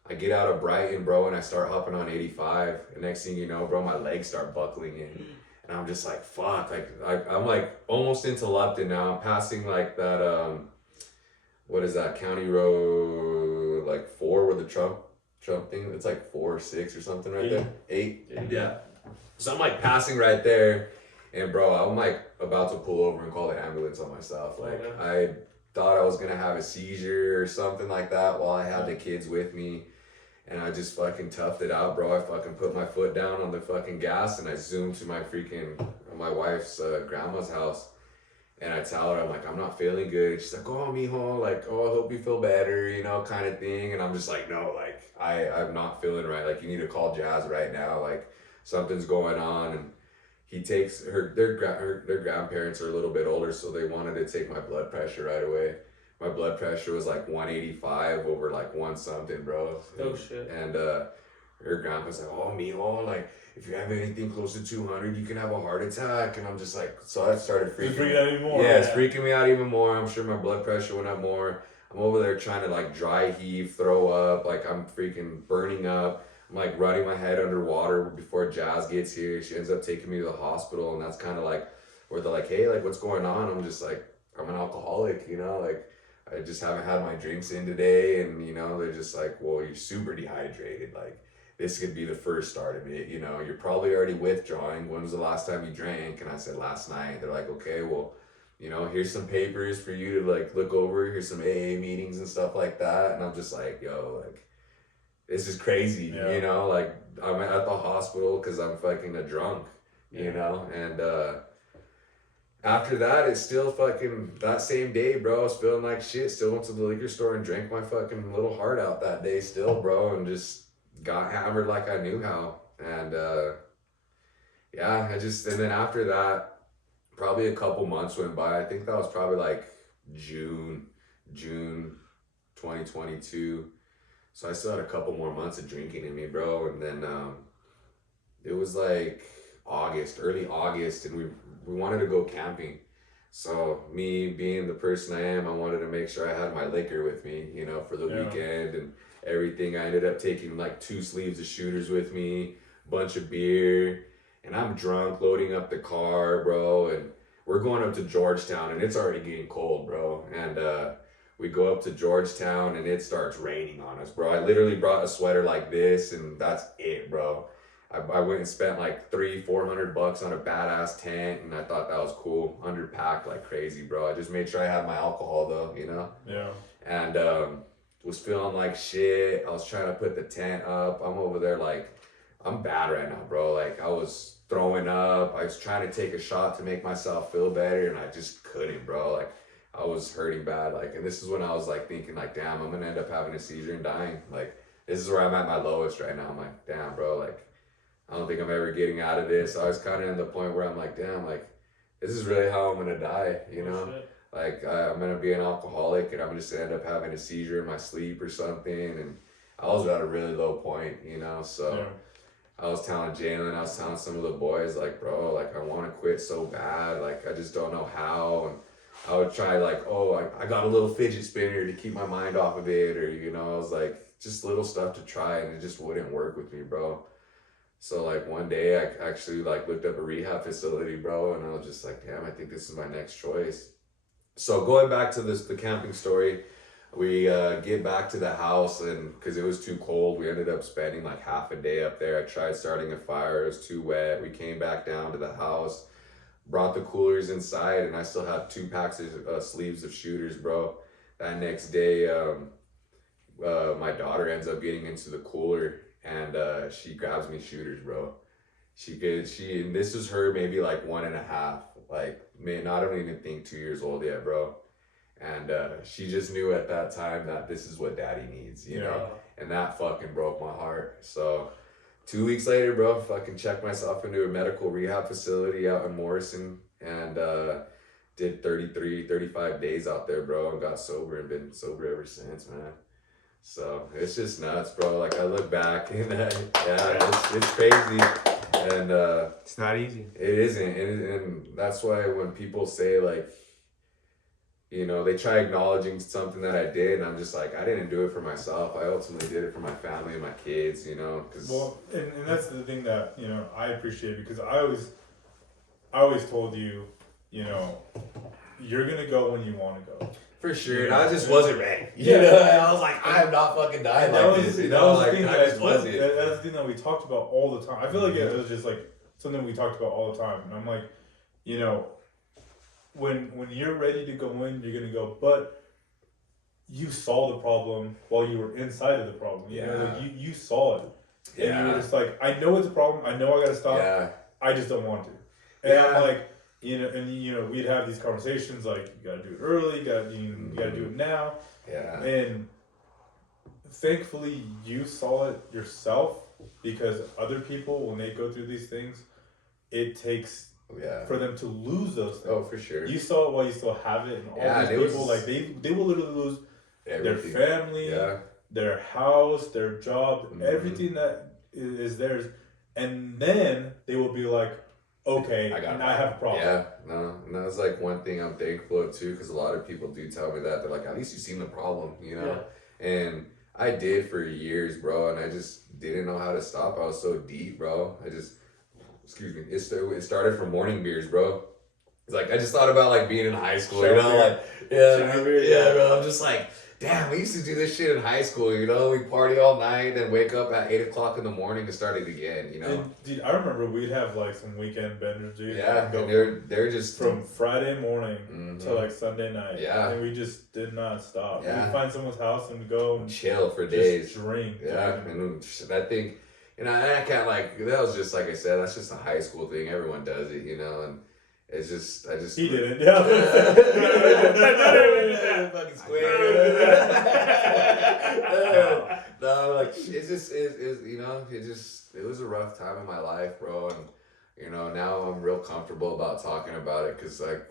I get out of Brighton, bro, and I start hopping on 85. And next thing you know, bro, my legs start buckling in. And I'm just like, fuck. Like, I'm like almost into Lupton now. I'm passing like that, what is that, County Road, like 4 with the Trump thing. It's like 4 or 6 or something right there. 8? Yeah. So I'm like passing right there. And bro, I'm like about to pull over and call the ambulance on myself. Like, I thought I was going to have a seizure or something like that while I had the kids with me. And I just fucking toughed it out, bro. I fucking put my foot down on the fucking gas and I zoomed to my wife's grandma's house. And I tell her, I'm like, I'm not feeling good. She's like, oh, mijo, like, oh, I hope you feel better, you know, kind of thing. And I'm just like, no, like, I'm not feeling right. Like, you need to call Jazz right now. Like, something's going on. And he takes their grandparents are a little bit older, so they wanted to take my blood pressure right away. My blood pressure was like 185 over like 1 something, bro. Oh shit. And her grandpa's like, oh, mijo, like if you have anything close to 200, you can have a heart attack. And I'm just like, so I started freaking out even more. Yeah, it's freaking me out even more. I'm sure my blood pressure went up more. I'm over there trying to like dry heave, throw up, like I'm freaking burning up. I'm like running my head underwater before Jazz gets here. She ends up taking me to the hospital, and that's kind of like where they're like, hey, like what's going on? I'm just like, I'm an alcoholic, you know, like I just haven't had my drinks in today. And you know, they're just like, well, you're super dehydrated, like this could be the first start of it, you know, you're probably already withdrawing. When was the last time you drank? And I said last night. They're like, okay, well, you know, here's some papers for you to like look over, here's some AA meetings and stuff like that. And I'm just like, yo, like this is crazy, you know, like I'm at the hospital because I'm fucking a drunk, you know. And after that, it's still fucking that same day, bro, I was feeling like shit. Still went to the liquor store and drank my fucking little heart out that day still, bro, and just got hammered like I knew how. And and then after that, probably a couple months went by. I think that was probably like June 2022. So I still had a couple more months of drinking in me, bro. And then it was like early August, and we wanted to go camping. So me being the person I am, I wanted to make sure I had my liquor with me, you know, for the weekend and everything. I ended up taking like 2 sleeves of shooters with me, bunch of beer, and I'm drunk loading up the car, bro. And we're going up to Georgetown, and it's already getting cold, bro. And we go up to Georgetown, and it starts raining on us, bro. I literally brought a sweater like this, and that's it, bro. I went and spent like $300-400 on a badass tent, and I thought that was cool. Underpacked like crazy, bro. I just made sure I had my alcohol though, you know? Yeah. And was feeling like shit. I was trying to put the tent up. I'm over there like, I'm bad right now, bro. Like I was throwing up. I was trying to take a shot to make myself feel better, and I just couldn't, bro. Like I was hurting bad. Like, and this is when I was like thinking like, damn, I'm gonna end up having a seizure and dying. Like this is where I'm at my lowest right now. I'm like, damn, bro. Like I don't think I'm ever getting out of this. I was kind of in the point where I'm like, damn, like this is really how I'm gonna die, you know? Shit. Like I'm gonna be an alcoholic, and I'm just gonna end up having a seizure in my sleep or something. And I was at a really low point, you know. So Yeah. I was telling Jalen, I was telling some of the boys, like, bro, like I want to quit so bad, like I just don't know how. And I would try like, oh, I got a little fidget spinner to keep my mind off of it, or you know, I was like just little stuff to try, and it just wouldn't work with me, bro. So like one day I actually like looked up a rehab facility, bro, and I was just like, damn, I think this is my next choice. So going back to the camping story, we get back to the house, and because it was too cold, we ended up spending like half a day up there. I tried starting a fire, it was too wet. We came back down to the house, brought the coolers inside, and I still have 2 packs of sleeves of shooters, bro. That next day, my daughter ends up getting into the cooler, and she grabs me shooters, bro. And this is her maybe like 1.5, like, man, I don't even think 2 years old yet, bro. And she just knew at that time that this is what daddy needs, you know? And that fucking broke my heart. So 2 weeks later, bro, fucking checked myself into a medical rehab facility out in Morrison, and did 35 days out there, bro, and got sober, and been sober ever since, man. So it's just nuts, bro. Like I look back and it's crazy. And It's not easy. it isn't. And that's why when people say like, you know, they try acknowledging something that I did, and I'm just like, I didn't do it for myself. I ultimately did it for my family and my kids, you know. Well, and that's the thing that, you know, I appreciate, because I always told you, you know, you're gonna go when you want to go. For sure, Yeah. and I just wasn't ready. Yeah. You know, and I was like, I am not fucking dying like this. You know, like I just wasn't. That's the thing that we talked about all the time. I feel like it was just like something we talked about all the time, and I'm like, you know, when you're ready to go in, you're gonna go. But you saw the problem while you were inside of the problem. You know, like you saw it, and you were just like, I know it's a problem. I know I gotta stop. Yeah. I just don't want to. And I'm like, you know, and you know, we'd have these conversations like, you gotta do it early, you gotta do it now. Yeah. And thankfully, you saw it yourself, because other people, when they go through these things, it takes for them to lose those things. Oh, for sure. You saw it while you still have it, and all these people, like they will literally lose everything. their family, their house, their job, everything that is theirs, and then they will be like, okay, I have a problem. Yeah, no, and that's like one thing I'm thankful of too, because a lot of people do tell me that. They're like, at least you've seen the problem, you know? Yeah. And I did for years, bro, and I just didn't know how to stop. I was so deep, bro. It started from morning beers, bro. It's like, I just thought about like being in high school, you know? Like, bro. I'm just like, damn, we used to do this shit in high school, you know? We party all night and wake up at 8 o'clock in the morning to start it again, you know? And, dude, I remember we'd have like some weekend benders, dude. Yeah, and they're just from Friday morning to like Sunday night. Yeah. And we just did not stop. Yeah. We'd find someone's house and go and chill for days. Drink. Yeah, and I think, you know, I can't like, that was just, like I said, that's just a high school thing. Everyone does it, you know, and it's just, He didn't, yeah. Fucking square. No, like, it's just, you know, it was a rough time in my life, bro, and, you know, now I'm real comfortable about talking about it, because, like,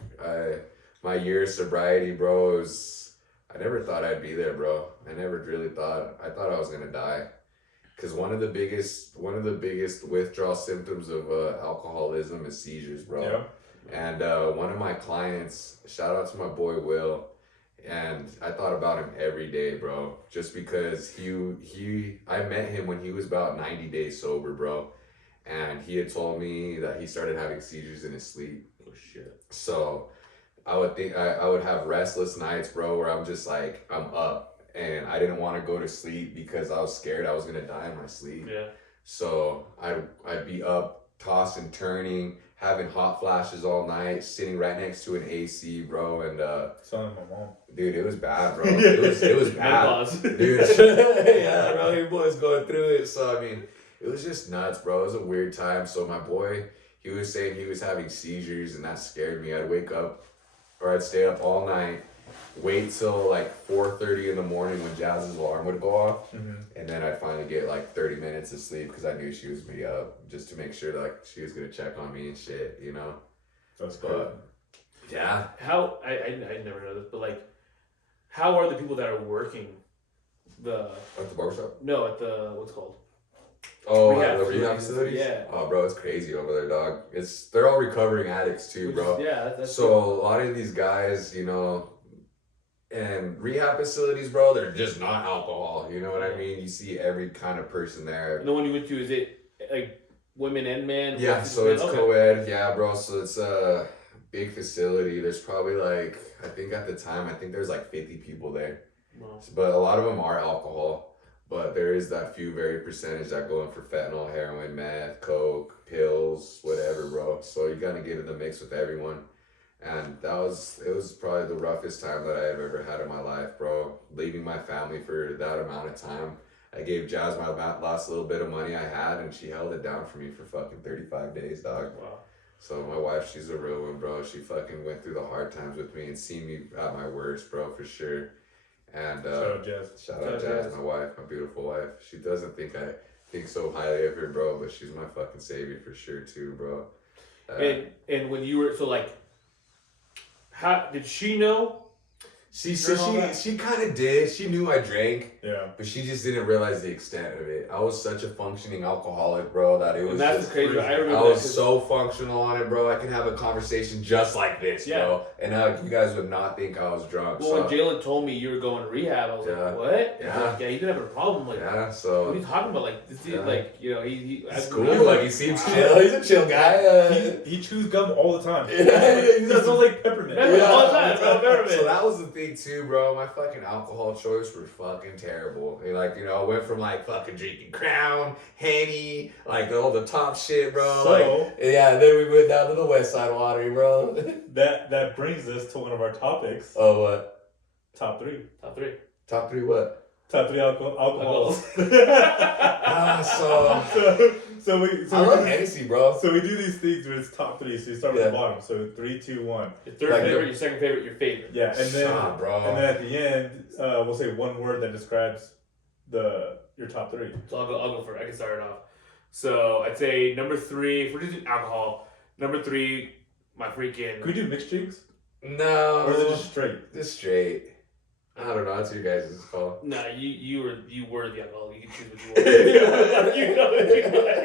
my year of sobriety, bro, I never thought I'd be there, bro. I never really thought, I thought I was gonna die. Because one of the biggest withdrawal symptoms of alcoholism is seizures, bro. Yeah. And one of my clients, shout out to my boy Will, and I thought about him every day, bro. Just because I met him when he was about 90 days sober, bro. And he had told me that he started having seizures in his sleep. Oh shit. So I would think I would have restless nights, bro, where I'm just like, I'm up. And I didn't want to go to sleep because I was scared I was going to die in my sleep. Yeah. So I'd be up, tossing, turning, having hot flashes all night, sitting right next to an AC, bro, and Sounded like my mom. dude, it was bad, bro. It was bad, dude. Yeah, bro, your boy's going through it. So I mean, it was just nuts, bro. It was a weird time. So my boy, he was saying he was having seizures, and that scared me. I'd wake up, or I'd stay up all night, wait till like 4:30 in the morning when Jazz's alarm would go off, and then I'd finally get like 30 minutes of sleep because I knew she was gonna be up, just to make sure like she was gonna check on me and shit, you know. That's good. Yeah. How I never know this, but like, how are the people that are working the At the barbershop? no at the what's it called? Oh, Rehab the rehab facilities, facilities? yeah. Oh, bro, it's crazy over there, dog. They're all recovering addicts too, Which bro. is- yeah, that's So a lot of these guys, you know, and rehab facilities, bro, they're just not alcohol. You know what I mean? You see every kind of person there. And the one you went to, is it like women and men? Yeah, so it's Okay. co-ed. Yeah, bro. So it's a big facility. There's probably like, I think at the time, there's like 50 people there. Wow. But a lot of them are alcohol. But there is that few very percentage that go in for fentanyl, heroin, meth, coke, pills, whatever, bro. So you gotta get in the mix with everyone. And it was probably the roughest time that I've ever had in my life, bro. Leaving my family for that amount of time. I gave Jazz my last little bit of money I had, and she held it down for me for fucking 35 days, dog. Wow. So my wife, she's a real one, bro. She fucking went through the hard times with me and seen me at my worst, bro, for sure. And Shout out Jazz. shout out Jazz, my wife, my beautiful wife. She doesn't think I think so highly of her, bro, but she's my fucking savior for sure too, bro. And when you were how did she know? She kind of did. She knew I drank, Yeah. but she just didn't realize the extent of it. I was such a functioning alcoholic, bro, that it was And that's just crazy. I remember I that was 'cause- so functional on it, bro. I can have a conversation just like this, Yeah. bro. And you guys would not think I was drunk. Well, when Jalen told me you were going to rehab, I was Yeah. like, "What?" Yeah. Like, yeah, he didn't have a problem. Like, yeah, what so are you talking about? Like, this dude, Yeah. like, you know, he it's I cool. remember, Like he seems wow. chill. He's a chill guy. He chews gum all the time. Yeah. That smells like peppermint. Yeah. all the time, bro, peppermint. So that was the thing too, bro. My fucking alcohol choice were fucking terrible. And like, you know, I went from like fucking drinking Crown, Henny, like all the top shit, bro. So- like, yeah, then we went down to the West Side Watery, bro. That brings us to one of our topics. Oh, what? Top 3. Top 3. Top 3 what? Top 3 alcohols. So so we I love Hennessy, bro. So we do these things where it's top 3. So you start with Yeah. the bottom. So 3, 2, 1. Your third Like, favorite, your second favorite, your favorite. Yeah, and then Stop, bro. and then at the end, we'll say one word that describes your top 3. So I'll go first. I can start it off. So I'd say number 3, if we're just doing alcohol, number 3, my freaking. Can we do mixed drinks? No. Or is it just straight? Just straight. I don't know. That's your guys' call. No, you were the alcohol. You can choose what you want. You know what you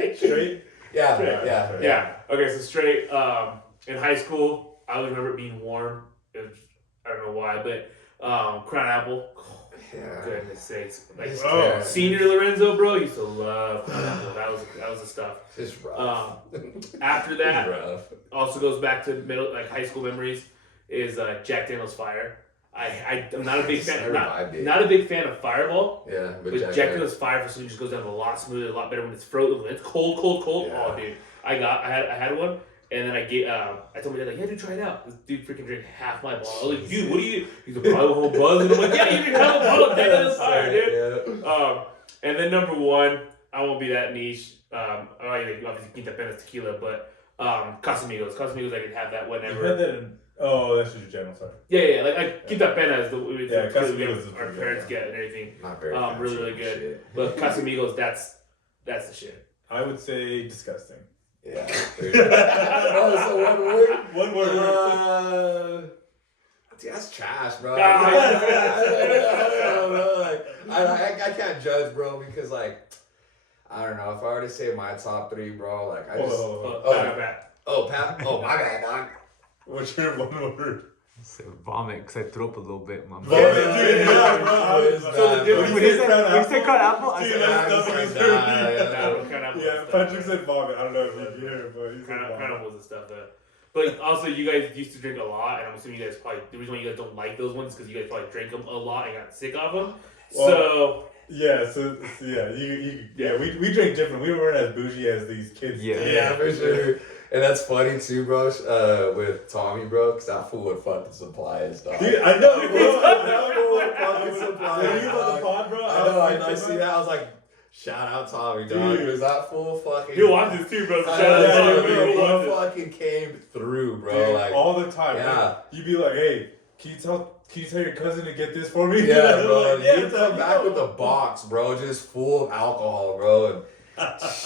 like. Straight? Yeah, Straight. yeah. Yeah. Okay, so straight. In high school, I always remember it being warm. It was, I don't know why, but Crown Apple. Yeah. Goodness sakes! Like Oh. Senior Lorenzo, bro, used to love Crown Apple. That was the stuff. It's rough. After that, rough. also goes back to high school memories. Is Jack Daniel's Fire. I'm not a big fan. Not a big fan of Fireball. Yeah, But Jack Daniel's Fire for some reason just goes down a lot smoother, a lot better when it's frozen. When it's cold. Yeah. Oh, dude, I had one, and then I told my dad like, yeah, dude, try it out. This dude freaking drank half my bottle. I was like, dude, what do you? He's like, probably a whole buzz, and I'm like, yeah, you can have a bottle of Jack Daniel's Fire, dude. Yeah. And then number 1, I won't be that niche. Obviously Quinta Pena's tequila, but Casamigos. Casamigos, I can have that You whenever. had that in. Oh, that's just your channel, sorry. Yeah, like Quinta Pena is the Yeah, tequila Casamigos is our pretty parents good, get and everything. Not very Really, fancy really good. shit. But Casamigos, that's the shit. I would say disgusting. Yeah. Oh, so one word? One word. Dude, that's trash, bro. Ah. I can't judge, bro, because like I don't know. If I were to say my top 3, bro, like I just Pat. my bad, dog. What's your one word? So vomit, because I threw up a little bit in my mouth. Vomit, dude. Yeah, bro. So the difference When you say Crown Apple, I Dude, said that's Crown nothing Apple. is Yeah, Patrick said vomit. I don't know if you can hear it, but he said Crown vomit. Apple was the stuff though. But also, you guys used to drink a lot, and I'm assuming you guys probably the reason why you guys don't like those ones is because you guys probably drank them a lot and got sick of them. Well, So Yeah, so we drink different. We weren't as bougie as these kids. Yeah, for sure. And that's funny too, bro. With Tommy, bro, because that fool would fucking supply his dog. Dude, I know, bro. That fool would fucking supply When his you about the dog. pod, bro. I know, I see that. I was like, shout out Tommy, dog. Because that fool fucking. He'll watch this too, bro. So I shout out know, to yeah, Tommy. yeah, He'll watch he this. fucking came through, bro. Dude, Like all the time. yeah. Like, you'd be like, hey, can you tell your cousin to get this for me? Yeah, bro. Like, yeah, You'd come back with a box, bro, just full of alcohol, bro. And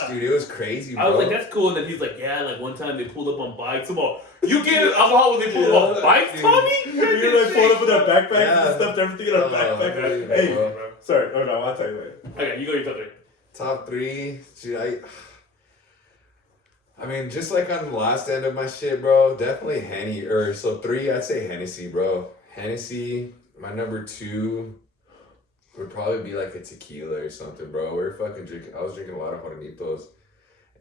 dude, it was crazy, bro. I was like, that's cool. And then he's like, yeah, like one time they pulled up on bikes. Come on, you get alcohol when they pulled up on bikes, dude. Tommy? You like pulled up with our backpacks Yeah. and stuffed everything in our backpack. dude, Hey, bro. sorry. Oh no, I'll tell you later. Okay, you go your top three. Top three, dude. I mean, just like on the last end of my shit, bro. Definitely Henny, or so three. I'd say Hennessy, bro. Hennessy. My number two would probably be like a tequila or something, bro. We were fucking drinking. I was drinking a lot of Hornitos,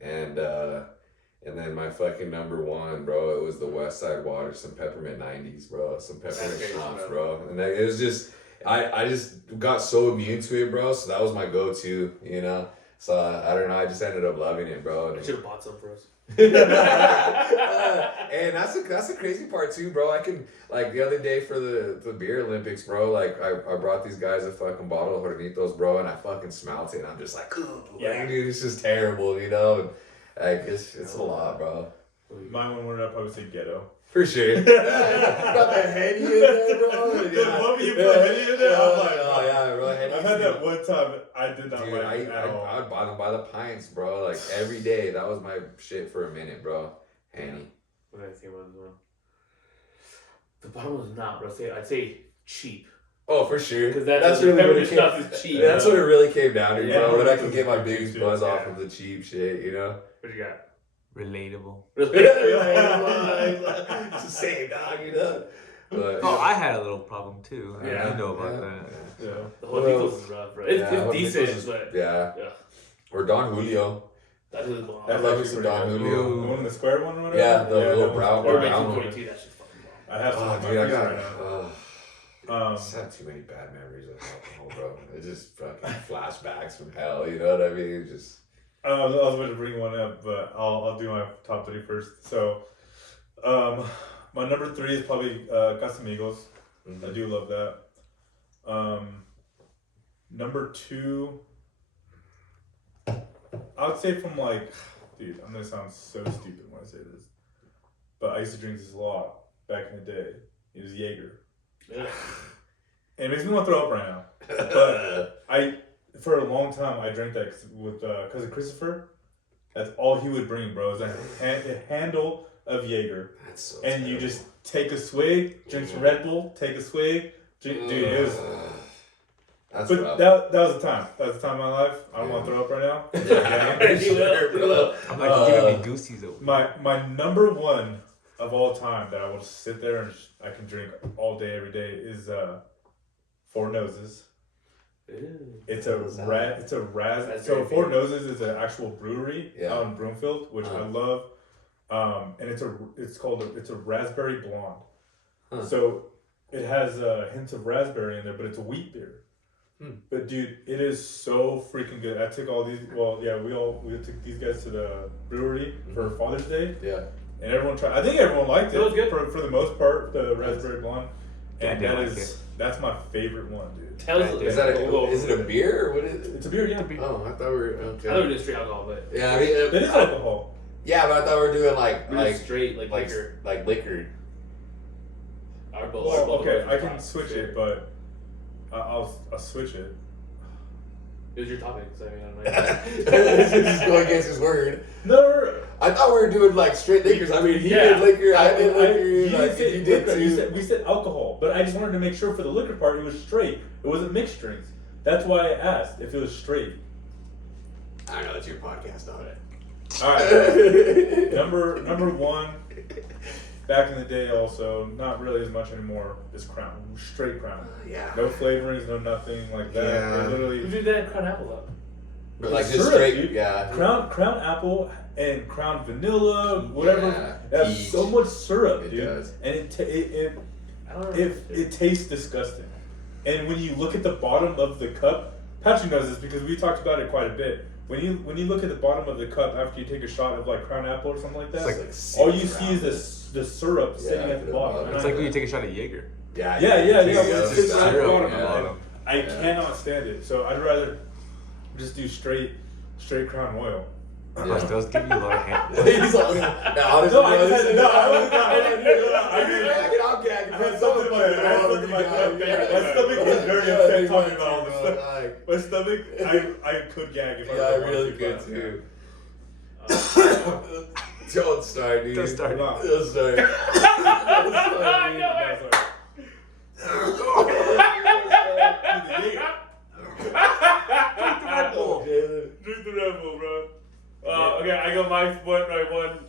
and then my fucking number one, bro. It was the West Side Water, some peppermint 90s, bro. Some peppermint That's schnapps, crazy, bro. And it was just. I just got so immune to it, bro. So that was my go-to, you know. So I don't know. I just ended up loving it, bro. I should have bought some for us. And that's the crazy part too, bro. I can like the other day for the beer Olympics, bro. Like I brought these guys a fucking bottle of Hornitos, bro, and I fucking smelt it, and I'm just like, Yeah. dude, it's just terrible, you know. And, like it's a lot, bro. My one would I'd probably say ghetto. For sure. Got the Henny in there, bro. The moment you put Henny in there, I'm like, oh yeah, bro. I've had that one time. I did not Dude, like it at all. I would buy them by the pints, bro. Like every day. That was my shit for a minute, bro. Henny. What did I say about this one? The bottom was not, bro. I'd say cheap. Oh, for sure. Because That's really what peppermint it came. stuff is cheap. That's what it really came down to, Yeah, bro. When I Hornitos can get my is biggest cheap, buzz yeah. off of the cheap shit, you know. What you got? Relatable. It's the same, dog, you know. But, Oh, I had a little problem too. Yeah. I know about Yeah. that. Yeah. The Hornitos is rough, bro. It's Hornitos decent, is- but yeah. yeah. Or Don Julio. That is bomb. I love me some Don The Julio. one in the square one or whatever? Yeah, the little that brown- one's- Or brown one. 1942, that's just fucking bomb. I have some Oh, in my dude, I freezer got. right now. I just have too many bad memories of alcohol, bro. It just fucking flashbacks from hell. You know what I mean? Just. I was about to bring one up, but I'll do my top three first. So, my number three is probably Casamigos. I do love that. Number two, I would say from like, dude, I'm gonna sound so stupid when I say this, but I used to drink this a lot back in the day. It was Jaeger. Yeah. And it makes me want to throw up right now. But for a long time, I drank that with cousin Christopher. That's all he would bring, bro. Is a handle of Jaeger. That's so And you terrible. just take a swig, drink some Red Bull, take a swig. Dude, it was. That's But rough. that was a time. That was a time in my life. I don't want to throw up right now. Yeah, for You will, sure, you bro. will. I'm like giving me goosies over. My number one of all time that I will sit there and I can drink all day, every day is Four Noses. It's a Raspberry So Four beer. Noses is an actual brewery Yeah. out in Broomfield, which I love. And it's a raspberry blonde. Huh. So it has hints of raspberry in there, but it's a wheat beer. But dude, it is so freaking good. I took all these. Well, yeah, we took these guys to the brewery for Father's Day, Yeah. and everyone tried. I think everyone liked it. It was good. for the most part. The raspberry blonde, Yeah, I and did that like is it. that's my favorite one, dude. Tell us Is it a beer or what is it? It's a beer, yeah. Oh, I thought we were I thought we okay. were doing straight alcohol, but Yeah, I mean, It is alcohol. yeah, but I thought we were doing like we're just straight like liquor. like liquor. Our both. Well, okay, I can fine. switch it, but I'll switch it. It was your topic, so I mean, I'm This is just going against his word. No, I thought we were doing like straight liquors. I mean, he Yeah. did liquor, I did you liquor, didn't like say you did liquor, too. we said alcohol, but I just wanted to make sure for the liquor part it was straight. It wasn't mixed drinks. That's why I asked if it was straight. I know it's your podcast, on it. All right. number one. Back in the day, also not really as much anymore. Is Crown, straight Crown. Yeah. No flavorings, no nothing like that. Yeah. They Who literally did that Crown Apple though? But like It's just syrup, straight, dude. yeah. Crown apple and Crown vanilla, whatever. Yeah, It has peach. so much syrup, It dude. does. And it I don't know. it tastes disgusting. And when you look at the bottom of the cup, Patrick knows this because we talked about it quite a bit. When you look at the bottom of the cup after you take a shot of like Crown Apple or something like that, It's all you see is the syrup sitting at the bottom. It's like when you take a shot of Jaeger. Yeah. It's It's at the syrup bottom. at the bottom. I cannot stand it. So I'd rather just do straight Crown Royal. Plus, those give you a lot of hand. He's like, now, honestly, No, I mean, I'm gagging. I had something in my throat. My stomach is very upset talking about all this stuff. My stomach, I could gag if I I really really wanted could to. too. Don't start, dude. Don't start. Don't start. Drink the Red Bull, bro. Okay, I got my one.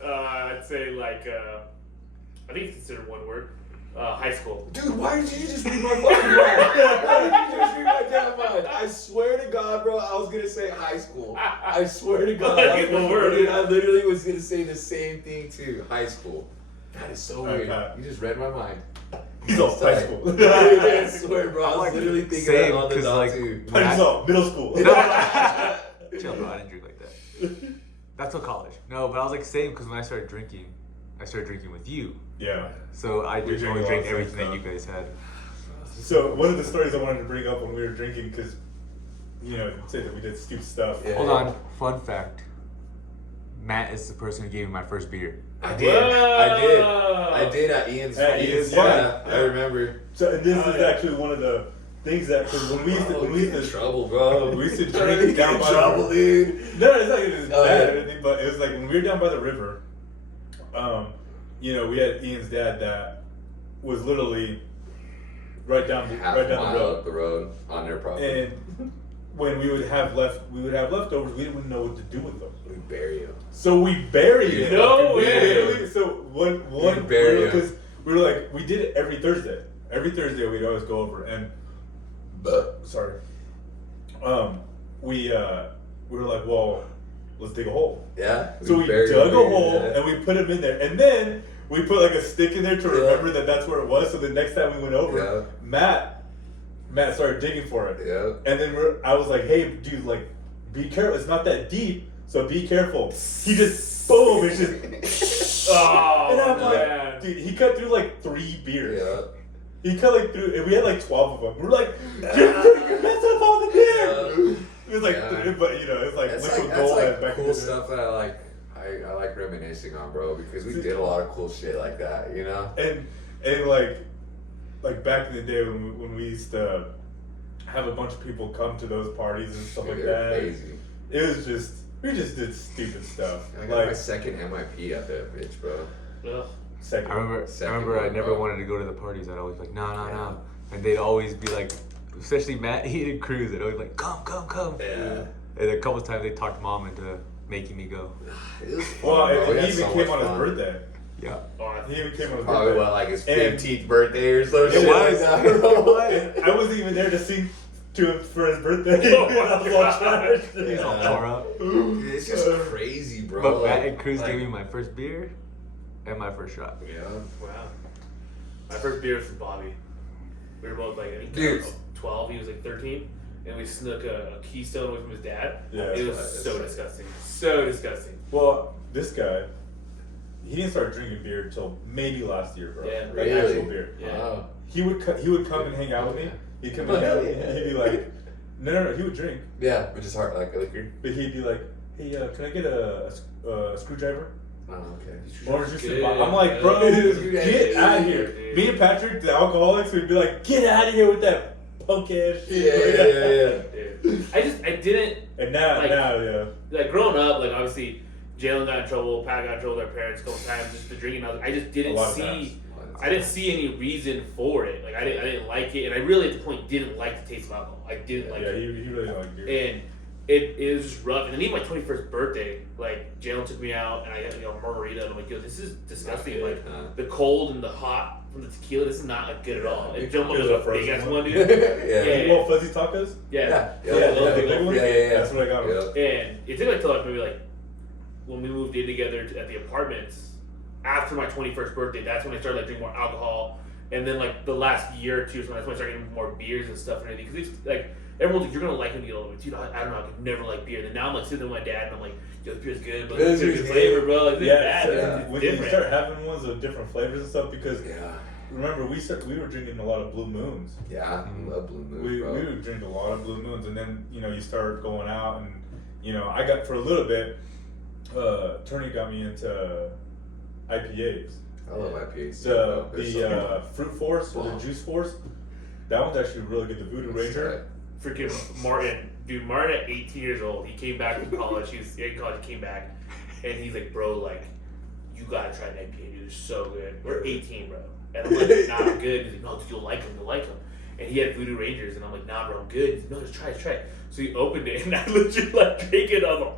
I'd say like I think it's considered one word. High school. Dude, why did you just read my fucking mind? Why did you just read my damn mind? I swear to God, bro, I was gonna say high school. I swear to God, I literally was gonna say the same thing too. High school. That is so weird. You just read my mind. So, high school. I swear, bro. I was literally thinking same, that on the 'cause, dot like, too. Middle school. Chill, bro. I didn't drink like that. That's till college. No, but I was like same because when I started drinking with you. Yeah. So I We just drink only a lot drank of everything stuff. that you guys had. So one of the stories I wanted to bring up when we were drinking, because say that we did stupid stuff. Yeah. Hold on. Fun fact. Matt is the person who gave me my first beer. I did at Ian's. Yeah. I remember. So and this is actually one of the things that because when we used to trouble, bro. we used to drink down by trouble, the dude. No, it's not even as bad yeah. or anything, but it was like when we were down by the river. We had Ian's dad that was literally right down the road. Up the road on their property. And when we would have leftovers, we didn't know what to do with them. We bury them. So we buried it. No We way. literally- So one bury 'em. because we were like we did it every Thursday. Every Thursday we'd always go over and sorry. We were like, well, let's dig a hole. Yeah. So we buried dug a them, hole yeah. and we put him in there, and then we put like a stick in there to remember that that's where it was. So the next time we went over, Matt started digging for it. Yeah. And then I was like, hey, dude, like, be careful. It's not that deep, so be careful. He just, boom, it's just, Oh, and I'm man. like, dude, he cut through like 3 beers. Yeah. He cut like through, and we had like 12 of them. We're like, you're messing up all the beer. It was like, but it's like That's liquid like, gold. that's back like in cool the day. stuff that I like reminiscing on, bro, because we did a lot of cool shit like that, you know? And like back in the day when we used to have a bunch of people come to those parties and stuff like that. Crazy. It was just we just did stupid stuff. I got my second MIP at that bitch, bro. Ugh. Second. I remember I never wanted to go to the parties. I'd always be like, no. And they'd always be like, especially Matt, he and Cruz, they'd always be like, come. Yeah. And a couple of times they talked mom into making me go. It was fun, Well, bro. We and had he even so came much on his fun. birthday. Yeah. He even came on his Probably birthday. what, like his And- 15th birthday or so It shit was. like that, bro. And I wasn't even there to sing to him for his birthday. Oh my I was all God. trashed. He's all tore up. Dude, it's just crazy, bro. But Matt Like- and Cruz like- gave me my first beer and my first shot. Yeah. Wow. My first beer was from Bobby. We were both like, I think Dude. 12, he was like 13, and we snuck a Keystone away from his dad. Yeah. It was That's so right. disgusting. So disgusting. Well, this guy, he didn't start drinking beer until maybe last year, bro. Yeah. Like Really? actual beer. Yeah. Wow. He would come and hang out with me. He'd come and hang out with me. He'd be like, no, he would drink. Yeah, but just hard like liquor. But he'd be like, hey, can I get a screwdriver? Oh, okay. Or just Good. I'm like, bro, get out of here. Dude. Me and Patrick, the alcoholics, would be like, get out of here with that punk ass shit. Yeah. Dude. I didn't, And now, yeah. like growing up, like obviously, Jalen got in trouble, Pat got in trouble with their parents a couple times, just the drinking. I just A didn't lot of see. times. I didn't see any reason for it. Like I didn't like it, and I really at the point didn't like the taste of alcohol. I didn't like Yeah, it, he really didn't like beer. and it was just rough. And then even my 21st birthday, like Jalen took me out, and I had a margarita, and I'm like, yo, this is disgusting. Not Like good, huh? the cold and the hot from the tequila, this is not good at all. And It Jumbo was was the a first big ass one. one, dude. Yeah. Yeah. Well, fuzzy tacos? Yeah. Yeah. the big ones? Yeah. That's what I got him. Yeah. And it took until like maybe like when we moved in together at the apartments after my 21st birthday. That's when I started like drinking more alcohol. And then like the last year or two is when I started getting more beers and stuff and everything. Because like everyone's like, you're gonna like him yellow. Dude, I don't know, I could never like beer. And then now I'm like sitting with my dad and I'm like, yo, this beer's good, but This it's beer's good flavor, bro. Like, it's bad. so It's when different. you start having ones with different flavors and stuff, because Yeah. remember we were drinking a lot of Blue Moons. Yeah, I love Blue Moon, We bro. would drink a lot of Blue Moons, and then you start going out, and I got for a little bit. Turney got me into IPAs. I love IPAs. The Fruit Force or the Juice Force. That one's actually really good. The Voodoo Ranger. Freaking Martin. Dude, Martin at 18 years old, he came back from college. He was in college, he came back, and he's like, bro, like, you gotta try an IPA, dude. It's so good. We're 18, bro. And I'm like, nah, I'm good. He's like, no, dude, you'll like them. And he had Voodoo Rangers, and I'm like, nah, bro, I'm good. He's like, no, just try it. So he opened it, and I legit like drank it. I was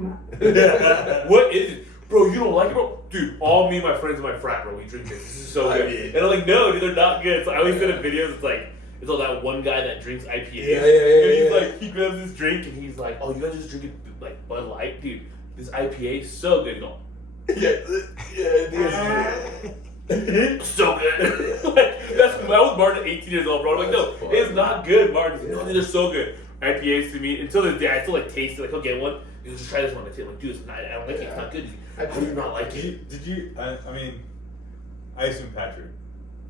like, what is it? Bro, you don't like it, bro? Dude, all me and my friends in my frat, bro, we drink this. This is so good. And I'm like, no, dude, they're not good. So I always send him videos. It's like, it's all that one guy that drinks IPAs. And he's like, he grabs this drink, and he's like, oh, you guys just drinking like Bud Light? Dude, this IPA is so good. No. So good. That was Martin at 18 years old, bro. I'm like, no, it's not good, Martin. He's like, no, they're so good. IPAs to me, until this day, I still like taste it. Like, he'll get one. He'll just try this one. I'm like, dude, it's not, I don't like it. It's not good. How do you not like it? Did you? I mean, I assume Patrick,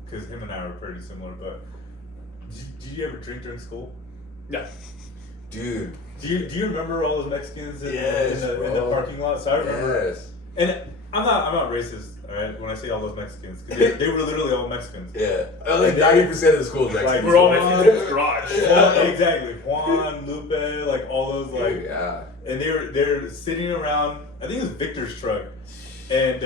because him and I were pretty similar. But did you ever drink during school? No. Dude. Do you remember all those Mexicans in Yes, the parking lot? So I remember. Yes. And I'm not racist, all right, when I say all those Mexicans, because they were literally all Mexicans. Yeah. Like 90% of the school is Mexican. Like, We're all Mexicans in this garage. Exactly. Juan, Lupe, like all those, like. Dude, yeah. And they're sitting around. I think it was Victor's truck, and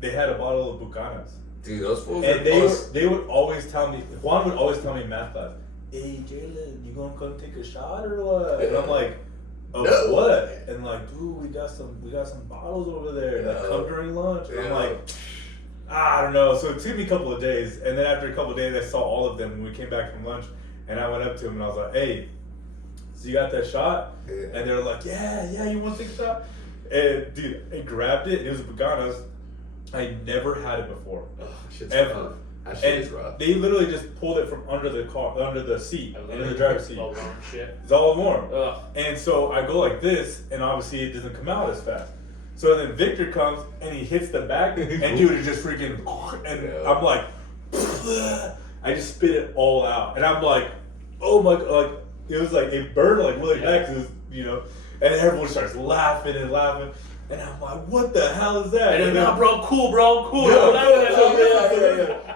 they had a bottle of Bucanas. Dude, those fools And are they would always tell me. Juan would always tell me in math class, "Hey Jalen, you gonna come take a shot or what?" And I'm like, "Oh, No. what?" And like, dude, we got some bottles over there that come during lunch. And I'm like, I don't know. So it took me a couple of days, and then after a couple of days, I saw all of them when we came back from lunch, and I went up to him and I was like, "Hey, so you got that shot?" Yeah. And they're like, yeah, you want to take a shot? And dude, I grabbed it, and it was Bucanas. I never had it before. Oh, shit's Ever. rough. That shit And is rough. they literally just pulled it from under the car, under the seat, under the driver's seat. All warm shit. It's all warm. Ugh. And so I go like this, and obviously it doesn't come out as fast. So then Victor comes, and he hits the back, and dude, it just freaking, and Yeah. I'm like, I just spit it all out. And I'm like, oh my, like, it was like, it burned like really bad, 'cause it was, and everyone starts laughing and laughing. And I'm like, what the hell is that? And then, then- nah, bro, I'm cool, bro. I'm cool.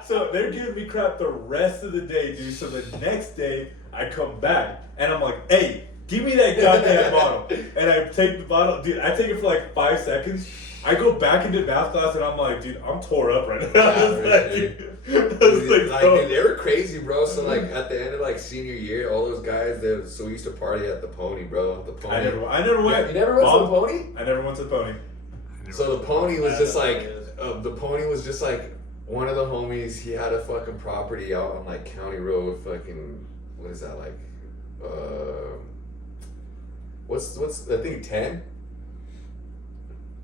So they're giving me crap the rest of the day, dude. So the next day, I come back, and I'm like, hey, give me that goddamn bottle. And I take the bottle, dude, I take it for like 5 seconds. I go back into math class, and I'm like, dude, I'm tore up right now. Yeah, I was for like, sure. dude, Dude, they were crazy, bro. So like at the end of like senior year, all those guys, so we used to party at the Pony, bro. The Pony. I never went. You never went to the Mom, Pony? I never went to the Pony. So the Pony was just like one of the homies. He had a fucking property out on like County Road, fucking what is that like? What's I think 10.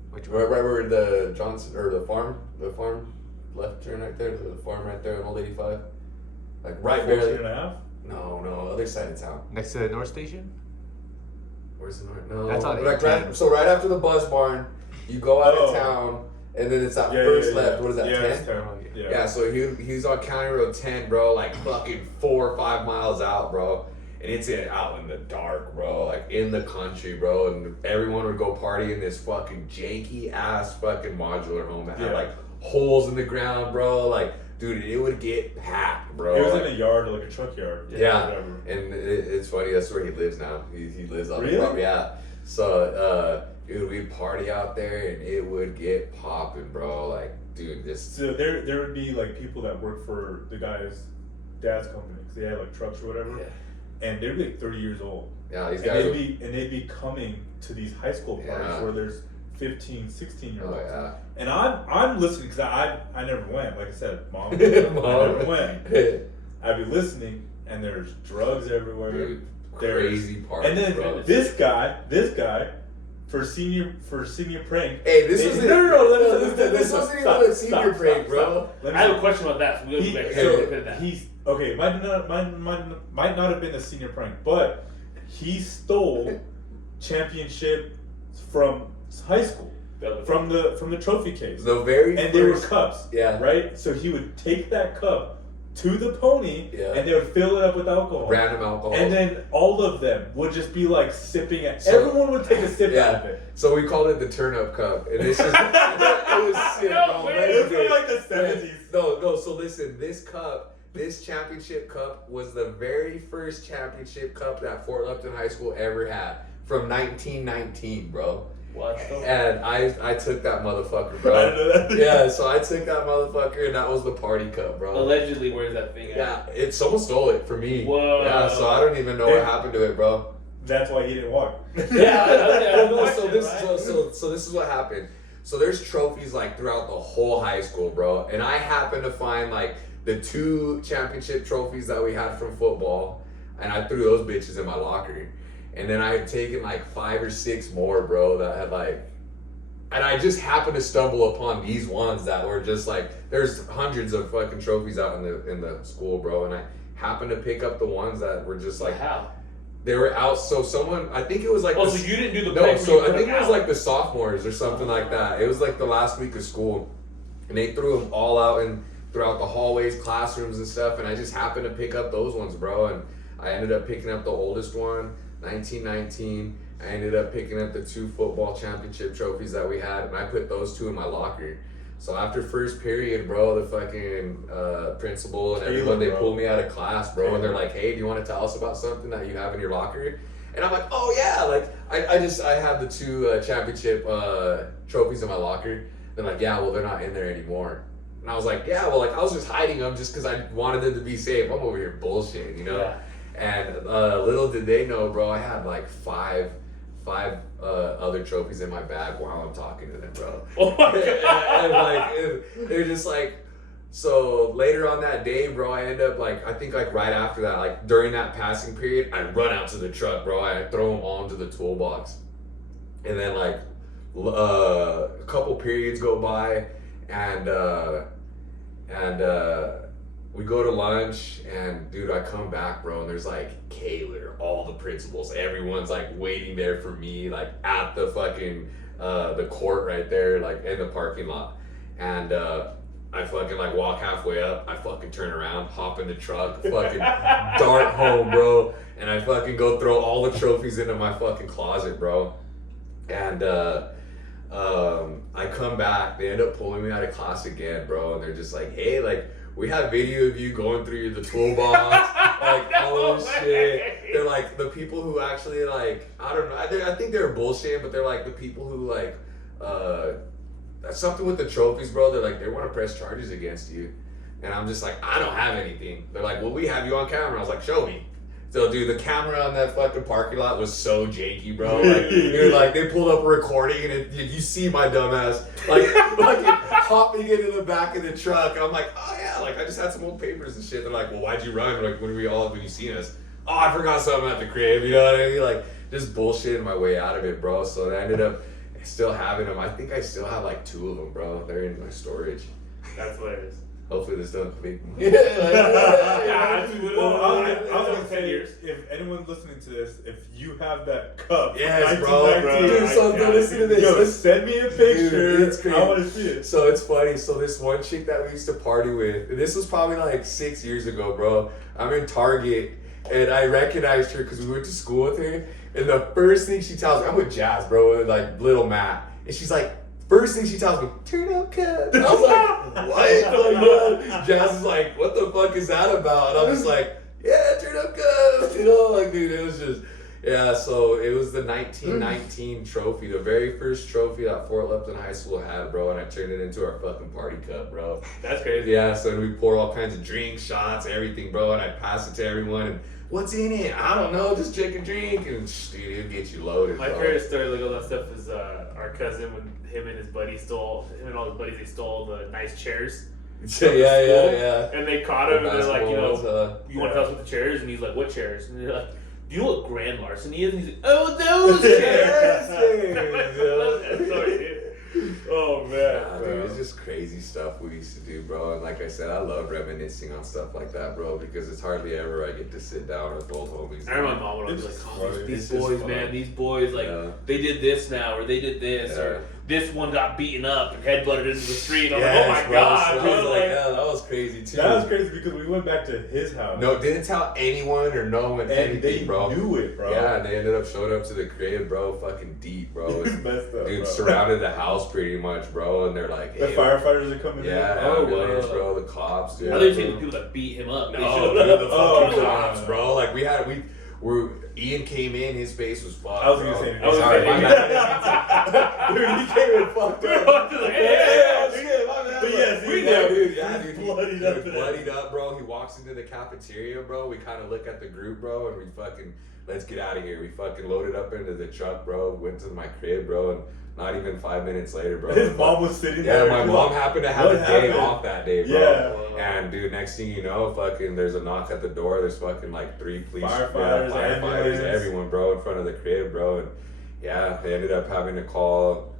Which Right where the Johnson or the farm left turn right there, the farm right there on Old 85, like right 14 barely. and a half? No, other side of town. next to the North Station? Where's the north? No, That's on like 810. right after the bus barn, you go out Oh. of town, and then it's that Yeah, first yeah, left. yeah. What is that? Yeah, 10? it's 10. Oh, yeah. Yeah, so he's on County Road 10, bro, like fucking 4 or 5 miles out, bro. And it's out in the dark, bro, like in the country, bro. And everyone would go party in this fucking janky ass fucking modular home that had Yeah. like holes in the ground, bro. Like, dude, it would get packed, bro. It was Like, in a yard, like a truck yard. yeah, Whatever. and it's funny. That's where he lives now. He lives on Really? the property. Yeah. So, dude, we'd party out there, and it would get popping, bro. Like, dude, just So there would be like people that work for the guy's dad's company, 'cause they had like trucks or whatever, and they'd be like 30 years old. yeah, these And guys. they'd be coming to these high school parties Yeah. where there's 15, 16-year-olds. Oh yeah. And I'm listening because I never went. Like I said, mom, I Mom. never went. I'd be listening, and there's drugs everywhere. Dude, There's- crazy parties, And then bro. this guy for senior prank. Hey, this was this wasn't even a senior prank, bro. I have a question about that. So we'll go back to that. He's okay. Might not have been a senior prank, but he stole championship from high school. From the trophy case. The very and first, they were cups. Yeah. Right? So he would take that cup to the pony and they would fill it up with alcohol. Random alcohol. And then all of them would just be like sipping it. Everyone would take a sip out of it. So we called it the turn up cup. And it's just it was sick, bro. It was from like the 70s. No, so listen, this championship cup was the very first championship cup that Fort Lupton High School ever had. From 1919, bro. What? And I took that motherfucker, bro. I didn't know that. Yeah, so I took that motherfucker, and that was the party cup, bro. Allegedly, where's that thing at? Yeah, someone stole it from me. Whoa. Yeah, so I don't even know what happened to it, bro. That's why he didn't walk. So this is what happened. So there's trophies like throughout the whole high school, bro. And I happened to find like the 2 championship trophies that we had from football, and I threw those bitches in my locker. And then I had taken like 5 or 6 more, bro, that had like, and I just happened to stumble upon these ones that were just like, there's hundreds of fucking trophies out in the school, bro, and I happened to pick up the ones that were just like, how? They were out. So someone, I think it was like, so you didn't do the no, play. so I think it was like the sophomores or something like that. It was like the last week of school, and they threw them all out and throughout the hallways, classrooms and stuff, and I just happened to pick up those ones, bro, and I ended up picking up the oldest one. 1919. I ended up picking up the 2 football championship trophies that we had, and I put those 2 in my locker. So after first period, bro, the fucking principal and everyone, they pulled me out of class, bro, and they're like, hey, do you want to tell us about something that you have in your locker? And I'm like, oh yeah, like I have the 2 championship trophies in my locker. They're like, yeah, well, they're not in there anymore. And I was like, yeah, well, like I was just hiding them just because I wanted them to be safe. I'm over here bullshitting, you know? Yeah. And little did they know, bro, I had like five other trophies in my bag while I'm talking to them, bro. Oh my God. and they're just like, so later on that day, bro, I end up like, I think like right after that, like during that passing period, I run out to the truck, bro. I throw them all into the toolbox. And then like a couple periods go by, and we go to lunch, and dude, I come back, bro, and there's like Kaler, all the principals, everyone's like waiting there for me, like at the fucking the court right there, like in the parking lot. And I fucking like walk halfway up, I fucking turn around, hop in the truck, fucking dart home, bro, and I fucking go throw all the trophies into my fucking closet, bro. And I come back, they end up pulling me out of class again, bro, and they're just like, hey, like, we have video of you going through the toolbox, like, oh shit. They're like, the people who actually, like, I don't know, I think they're bullshit, but they're like the people who, like, something with the trophies, bro, they're like, they want to press charges against you. And I'm just like, I don't have anything. They're like, well, we have you on camera. I was like, show me. So, dude, the camera on that fucking parking lot was so janky, bro. Like, dude, like, they pulled up a recording, and you see my dumbass, like, fucking hopping into the back of the truck. And I'm like, oh, yeah, like, I just had some old papers and shit. They're like, well, why'd you run? Like, when you seen us? Oh, I forgot something at the crib, you know what I mean? Like, just bullshitting my way out of it, bro. So I ended up still having them. I think I still have, like, 2 of them, bro. They're in my storage. That's hilarious. Hopefully this doesn't make me. Well, I was gonna say, if anyone's listening to this, if you have that cup, yes, bro. Dude, so listen to this. Yo, send me a picture. Dude, it's crazy. I want to see it. So it's funny. So this one chick that we used to party with, and this was probably like 6 years ago, bro. I'm in Target, and I recognized her because we went to school with her. And the first thing she tells me, I'm with Jazz, bro, and like little Matt, and she's like, first thing she tells me, turn up cup. I was like, what? Like, yeah. Jazz is like, what the fuck is that about? And I'm just like, yeah, turn up cup. You know, like, dude, it was just, yeah, so it was the 1919 trophy, the very first trophy that Fort Lupton High School had, bro, and I turned it into our fucking party cup, bro. That's crazy. Yeah, so we pour all kinds of drinks, shots, everything, bro, and I pass it to everyone, and what's in it? I don't know, just drink and drink, and dude, it'll get you loaded, My bro. favorite story, like all that stuff, is our cousin, when him and all his buddies, they stole the nice chairs. Yeah. And they caught him, and they're like, you know, Basketballs, you want to tell us what the chairs? And he's like, what chairs? And they're like, do you know what grand larceny is? And he's like, oh, those chairs. Sorry, dude. Oh man, Nah, dude, it's just crazy stuff we used to do, bro. And like I said, I love reminiscing on stuff like that, bro, because it's hardly ever I get to sit down with old homies. I remember my mom would It's always like, funny. oh, these It's just boys, fun. man, these boys, like, they did this now, or they did this, or this one got beaten up and headbutted into the street. I'm like, oh my god, so bro. I was like, yeah, that was crazy too. That was crazy because we went back to his house. No, didn't tell anyone or no one and anything, they bro. knew it, bro. Yeah, and they ended up showing up to the crib, bro, fucking deep, bro. It's messed up, Dude, bro. surrounded the house pretty much, bro, and they're like, The hey, firefighters are coming yeah, in. Oh, ambulance, wow. bro, the cops, dude. I thought you were saying the people that beat him up. They No, showed dude, up. the Oh, fucking no, cops, no, no. bro. Like Ian came in, his face was fucked. I was gonna bro. say, I was Sorry, gonna my say- bad. Dude, he came in fucked up. Like, hey, Yeah, my bad. But yes, we he know. Dude, yeah, dude, bloodied he up was in bloodied up, bro. He walks into the cafeteria, bro. We kind of look at the group, bro, and we fucking, let's get out of here. We fucking loaded up into the truck, bro. Went to my crib, bro, and not even 5 minutes later, bro. His mom was sitting Yeah, there. my mom happened to have What a day happened? off that day, bro. Yeah. And dude, next thing you know, fucking, there's a knock at the door. There's fucking like 3 police, Firefighters, ambulance. everyone, bro, in front of the crib, bro. And yeah, they ended up having to call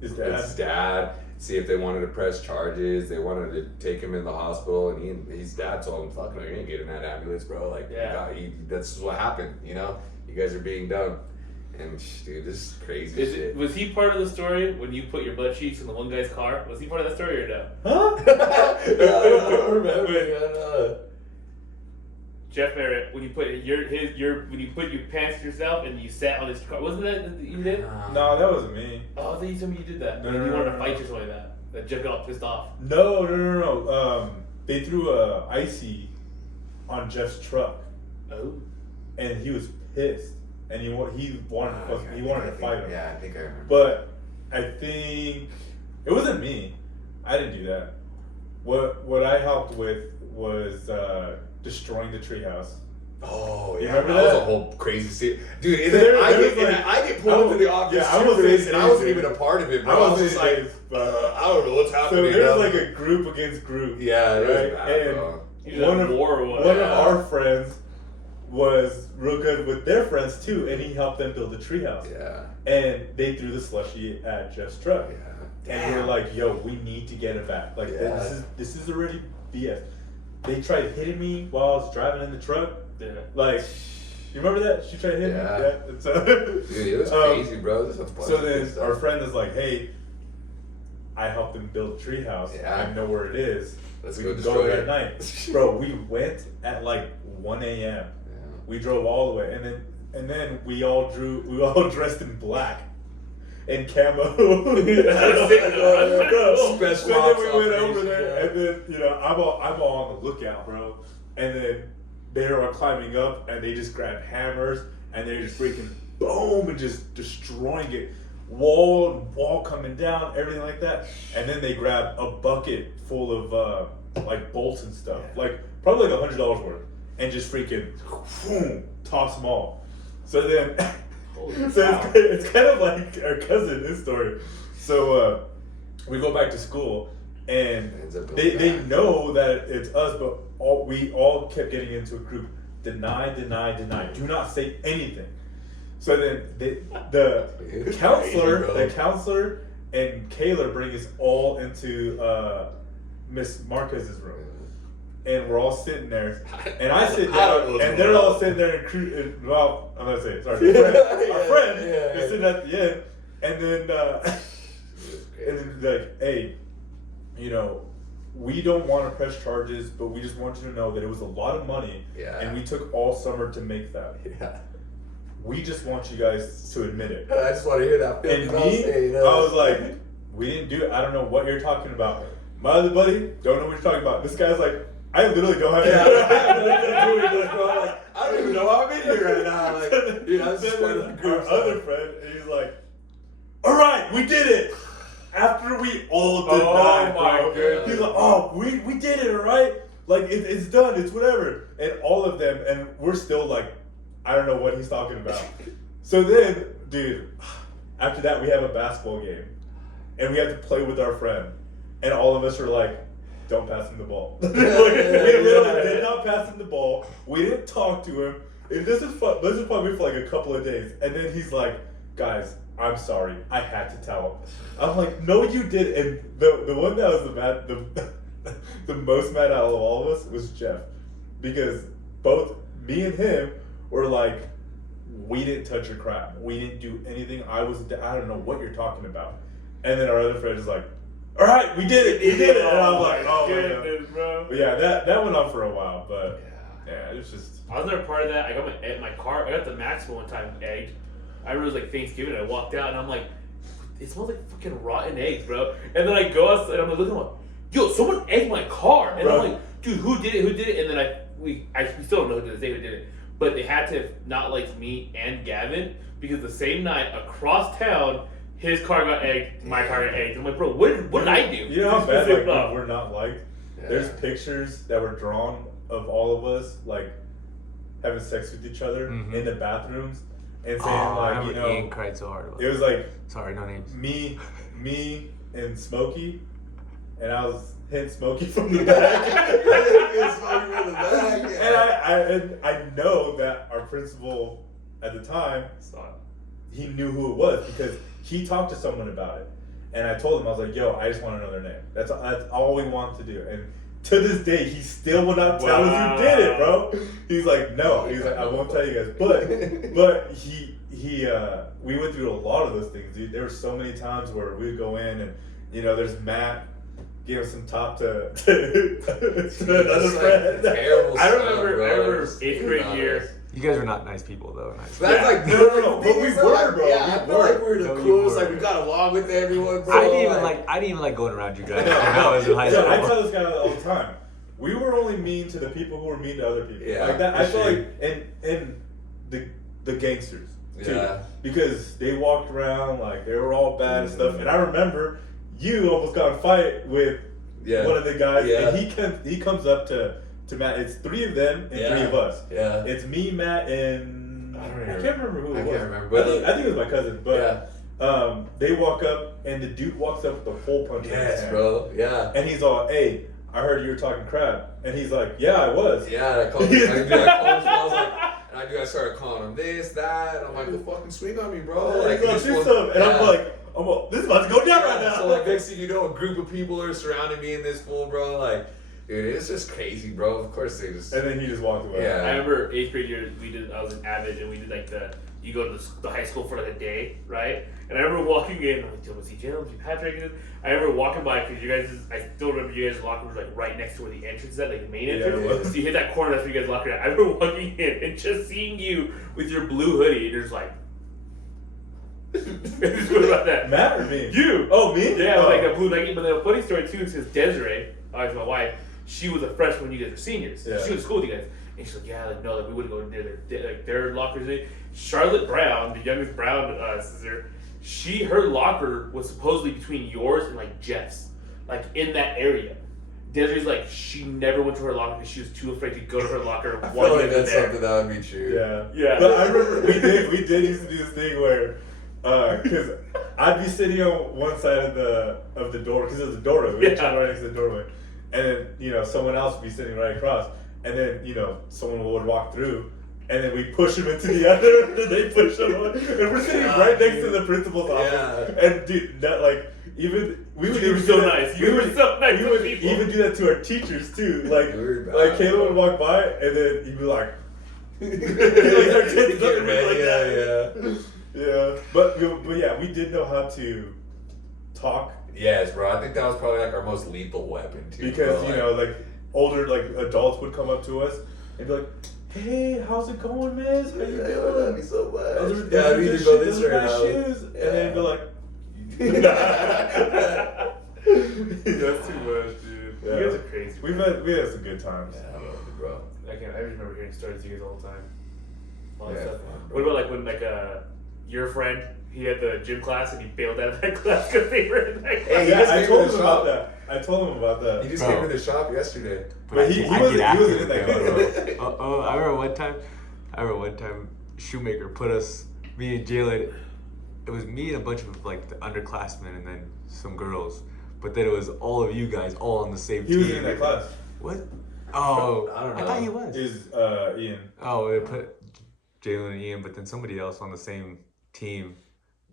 His his dad, see if they wanted to press charges. They wanted to take him in the hospital, and his dad told him, "Fuck no, you ain't getting that ambulance, bro. Like, Yeah. that's what happened. You know, you guys are being dumb." And dude, this is crazy shit. Was he part of the story when you put your butt cheeks in the one guy's car? Was he part of that story or no? Huh? I don't remember. I don't know. Jeff Merritt, when you put when you put your pants yourself and you sat on his car, wasn't that you did? No, that wasn't me. Oh, I thought you told me you did that. No, you no, wanted no, to no, fight no. or something like that. That Jeff got all pissed off. No. They threw a icy on Jeff's truck, Oh. and he was pissed, and he wanted to fight him. Yeah, I think I remember. But I think it wasn't me. I didn't do that. What I helped with was destroying the treehouse. Oh, You yeah, remember that was that? a whole crazy scene. Dude, I get pulled into the office yeah, I too was for this, in and I wasn't days, even a part of it, bro. I I was was just in like, days, I don't know what's So happening. there's now. like a group against group. Yeah, it was right? bad, And bro. You was at war or what? one of Yeah. our friends was real good with their friends too, and he helped them build a treehouse. Yeah. And they threw the slushy at Jeff's truck. Yeah. And we were like, "Yo, we need to get it back. Like Yeah. this is already BS." They tried hitting me while I was driving in the truck. Yeah. Like, you remember that? She tried hitting Yeah. me. Yeah. And so, Dude, it was crazy, bro. This was So then our friend is like, "Hey, I helped them build a treehouse. Yeah. I know where it is. Let's we go can destroy go it." at night." Bro, we went at like 1 a.m. We drove all the way, and then we all dressed in black and camo. Special So then ops we went over operation, there, yeah. and then I'm all on the lookout, bro. And then they're all climbing up, and they just grab hammers, and they're just freaking boom and just destroying it, wall coming down, everything like that. And then they grab a bucket full of like bolts and stuff, like probably like $100 worth, and just freaking boom, toss them all. So then, so it's kind of like our cousin, his story. So we go back to school, and Ends up they going back. know that it's us, but we all kept getting into a group. Deny. Do not say anything. So then the It's counselor, crazy, bro. the counselor, and Kayla bring us all into Miss Marquez's room, and we're all sitting there, and I sit I don't know down, what's and they're going all on. sitting there, and well, I'm not saying sorry, our friend Yeah. is sitting at the end, and then like, hey, you know, we don't want to press charges, but we just want you to know that it was a lot of money, Yeah. and we took all summer to make that. Yeah. We just want you guys to admit it. I just want to hear that. And me, I was like, we didn't do it. I don't know what you're talking about. My other buddy, don't know what you're talking about. This guy's like, I literally don't have I don't even know how I'm in here right now. Like, dude, that's just part of the Our group. other friend, and he's like, all right, we did it. After we all denied, my bro. goodness. He's like, oh, we did it, all right? Like, it's done, it's whatever. And all of them, and we're still like, I don't know what he's talking about. So then, dude, after that, we have a basketball game. And we have to play with our friend. And all of us are like, don't pass him the ball. Like, we literally did not pass him the ball. We didn't talk to him. this is probably for like a couple of days, and then he's like, guys, I'm sorry, I had to tell him. I'm like, no, you did. And the one that was the most mad out of all of us was Jeff, because both me and him were like, we didn't touch your crap, we didn't do anything. I don't know what you're talking about. And then our other friend is like, all right, we did it, and I'm like, oh my God. Bro. But yeah, that went on for a while, but yeah, it was just. I was never part of that. I got my car. I got the Maxwell one time egged. I remember it was like Thanksgiving. I walked out and I'm like, it smells like fucking rotten eggs, bro. And then I go outside and I'm like, looking, I'm like, yo, someone egged my car. And Bro. I'm like, dude, who did it? And then we still don't know to this day who did it. But they had to not like me and Gavin, because the same night across town, his car got egged, my car got egged. I'm like, bro, what did I do? You know how bad like we're not liked? Yeah. There's pictures that were drawn of all of us like having sex with each other in the bathrooms and saying like, you know, Ian cried so hard about it was like, sorry, no names. Me and Smokey, and I was hitting Smokey from the back. And I know that our principal at the time, he knew who it was because he talked to someone about it. And I told him, I was like, yo, I just want to know their name. That's all we wanted to do. And to this day, he still will not tell us who did it, bro. He's like, no. He's like, I won't tell you guys. But we went through a lot of those things, dude. There were so many times where we'd go in and, you know, there's Matt giving some top to another friend. Terrible I stuff, remember bro. 8th grade year. You guys were not nice people, though. Nice. That's like no, but we were, bro. Yeah, I feel like we're the No, coolest. you Like we were. got along with everyone, bro. I didn't even like going around you guys. When I was in high Yeah, school. I tell this guy all the time. We were only mean to the people who were mean to other people. Yeah, like that. for I feel sure. like and the gangsters too, Yeah. because they walked around like they were all bad and stuff. And I remember you almost got in a fight with one of the guys, Yeah. and he comes up to Matt. It's 3 of them and 3 of us. Yeah. It's me, Matt, and I don't I remember. can't remember who it I was. can't remember. I think it was my cousin, but. They walk up and the dude walks up with a hole punch in his Yes, hand. bro. Yeah. And he's all, hey, I heard you were talking crap. And he's like, yeah, I was. Yeah, I called him. I was like, and I started calling him this, that. And I'm like, well, fucking swing on me, bro. Like, do something. And I'm like, this is about to go down right now. So like next thing you know, a group of people are surrounding me in this pool, bro. Like, dude, it's just crazy, bro. Of course they just. And then he just walked away. Yeah. I remember 8th grade year, I was in Avid, and we did like you go to the high school for like a day, right? And I remember walking in, I'm like, do you see Jim, see Patrick? I remember walking by, because you guys, I still remember you guys' locker was like right next to where the entrance is at, like the main entrance. it was. So you hit that corner, that's where you guys locker at. I remember walking in and just seeing you with your blue hoodie, and you're just like, what about that? Matt or me? You! Oh, me? Yeah, oh. like a blue Nike. But the funny story too is because Desiree, my wife, she was a freshman when you guys were seniors. Yeah. She was in school with you guys. And she's like, yeah, like no, like we wouldn't go near their lockers. Charlotte Brown, the youngest Brown sister, her locker was supposedly between yours and like Jeff's, like in that area. Desiree's like, she never went to her locker because she was too afraid to go to her locker. I feel like that's something that would be true. Yeah. But I remember we did used to do this thing where, because I'd be sitting on one side of the door, because there's a doorway, we right next to the doorway, and then, you know, someone else would be sitting right across, and then, you know, someone would walk through, and then we push them into the other, and then they push them on, and we're sitting right next to the principal's office, and dude, that like, even, we would even so nice. You were so nice. We would even do that to our teachers too, like Caleb would walk by, and then he'd be like, Yeah, but yeah, we did know how to talk. Yes, bro. I think that was probably like our most lethal weapon too. Because bro. you know, like older adults would come up to us and be like, "Hey, how's it going, miss? How you doing? I love you so much. Yeah, we need to go this way my now. shoes." And then be like, That's too much, dude. Yeah. You guys are crazy. we had some good times. Yeah, I love you, bro. I just remember hearing stories of you guys all the time. All that Yeah, stuff. fun, bro. What about like when your friend, he had the gym class and he bailed out of that class because they were in that class? Hey, Yeah, just I came told to him the about shop. that. I told him about that. He just Bro. came to the shop yesterday. But he wasn't in that class. Oh, I remember one time, Shoemaker put me and Jalen. It was me and a bunch of like the underclassmen and then some girls, but then it was all of you guys all on the same He team. was in that class. What? Oh, I don't I know. thought he was. Is Ian? Oh, it put Jalen and Ian, but then somebody else on the same team,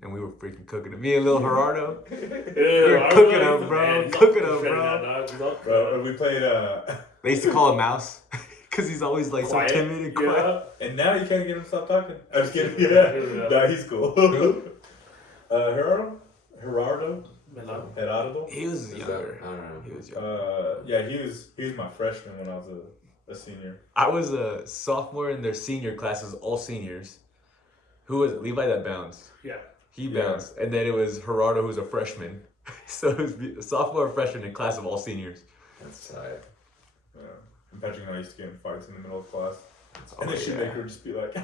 and we were freaking cooking it. Me and Lil Gerardo, we were cooking them, bro. Cooking them, bro. Bro, we played. They used to call him Mouse because he's always like Quiet, so timid and quiet. And now you can't get him to stop talking. I'm just kidding. Yeah. Nah, he's cool. Gerardo. He was younger. I don't know. He was younger. Yeah, he was my freshman when I was a senior. I was a sophomore in their senior classes, all seniors. Who was it? Levi that bounced. Yeah. He bounced. And then it was Gerardo, who's a freshman. So it was a sophomore or freshman in class of all seniors. That's tight. Yeah. And Patrick and I used to get in fights in the middle of class. Oh, And the shoemaker would just be like...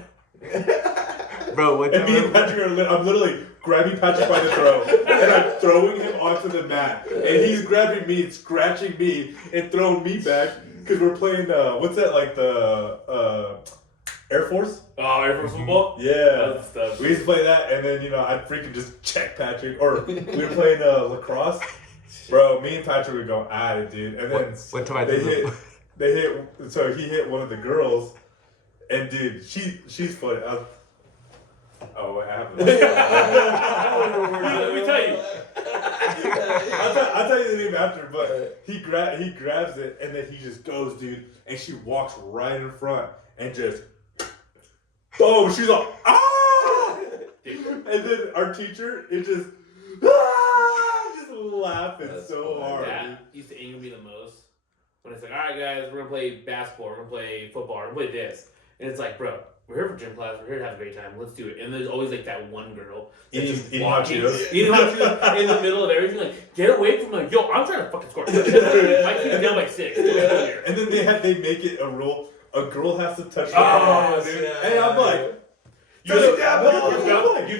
Bro, what And me and Patrick I'm literally grabbing Patrick by the throat. And I'm throwing him onto the mat. And he's grabbing me and scratching me and throwing me back. Because we're playing, what's that, like the Air Force? Oh, Air Force football? Yeah. That's the stuff. We used to play that, and then, I'd freaking just check Patrick. Or we were playing lacrosse. Bro, me and Patrick would go at it, dude. And then what time so he hit one of the girls, and dude, she's funny. What happened? Let me tell you. I'll tell you the name after, but he grabs it, and then he just goes, dude, and she walks right in front, and just, boom, she's like, ah! And then our teacher is just laughing. That's so hard. That used to anger me the most. When it's like, all right, guys, we're going to play basketball, we're going to play football, we're going to play this. And it's like, bro, we're here for gym class, we're here to have a great time, let's do it. And there's always like that one girl that's just walking in the middle of everything, like, get away from like, yo, I'm trying to fucking score. My team's down by 6. And then they make it a rule, a girl has to touch the ball. Dude. Yeah, and I'm like, you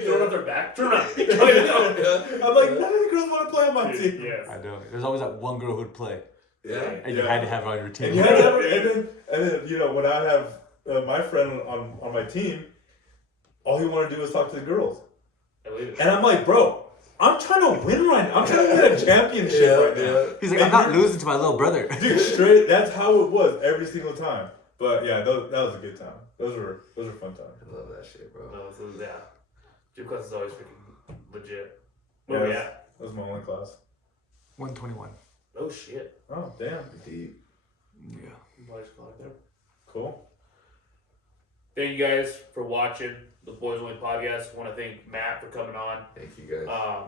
throw it up their back, turn around. I'm like, none of the girls want to play on my team. Yes. I know. There's always that one girl who'd play. Yeah. And you had to have her on your team. And you had to have her, and then when I have my friend on my team, all he wanted to do was talk to the girls. And I'm like, bro, I'm trying to win right now. I'm trying to win a championship right now. He's like, I'm not losing to my little brother. Dude, straight, that's how it was every single time. But yeah, that was a good time. Those were fun times. I love that shit, bro. No, so yeah. Gym class is always freaking legit. Yeah, Where we at? that was my only class. 121. Oh shit. Oh, damn. Deep. Yeah. Cool. Thank you guys for watching the Boys Only podcast. I want to thank Matt for coming on. Thank you guys.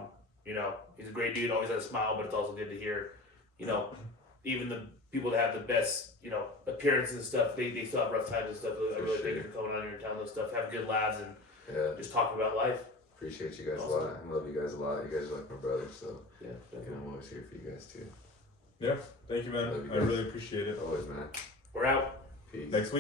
He's a great dude, always has a smile, but it's also good to hear, even the people that have the best, appearances and stuff, they still have rough times and stuff. I really thank you for coming on here and telling those stuff. Have good laughs and just talking about life. Appreciate you guys a lot. I love you guys a lot. You guys are like my brothers, so Yeah, I'm always here for you guys too. Yeah, thank you, man. I really appreciate it. Always, man. we're out. Peace. Next week.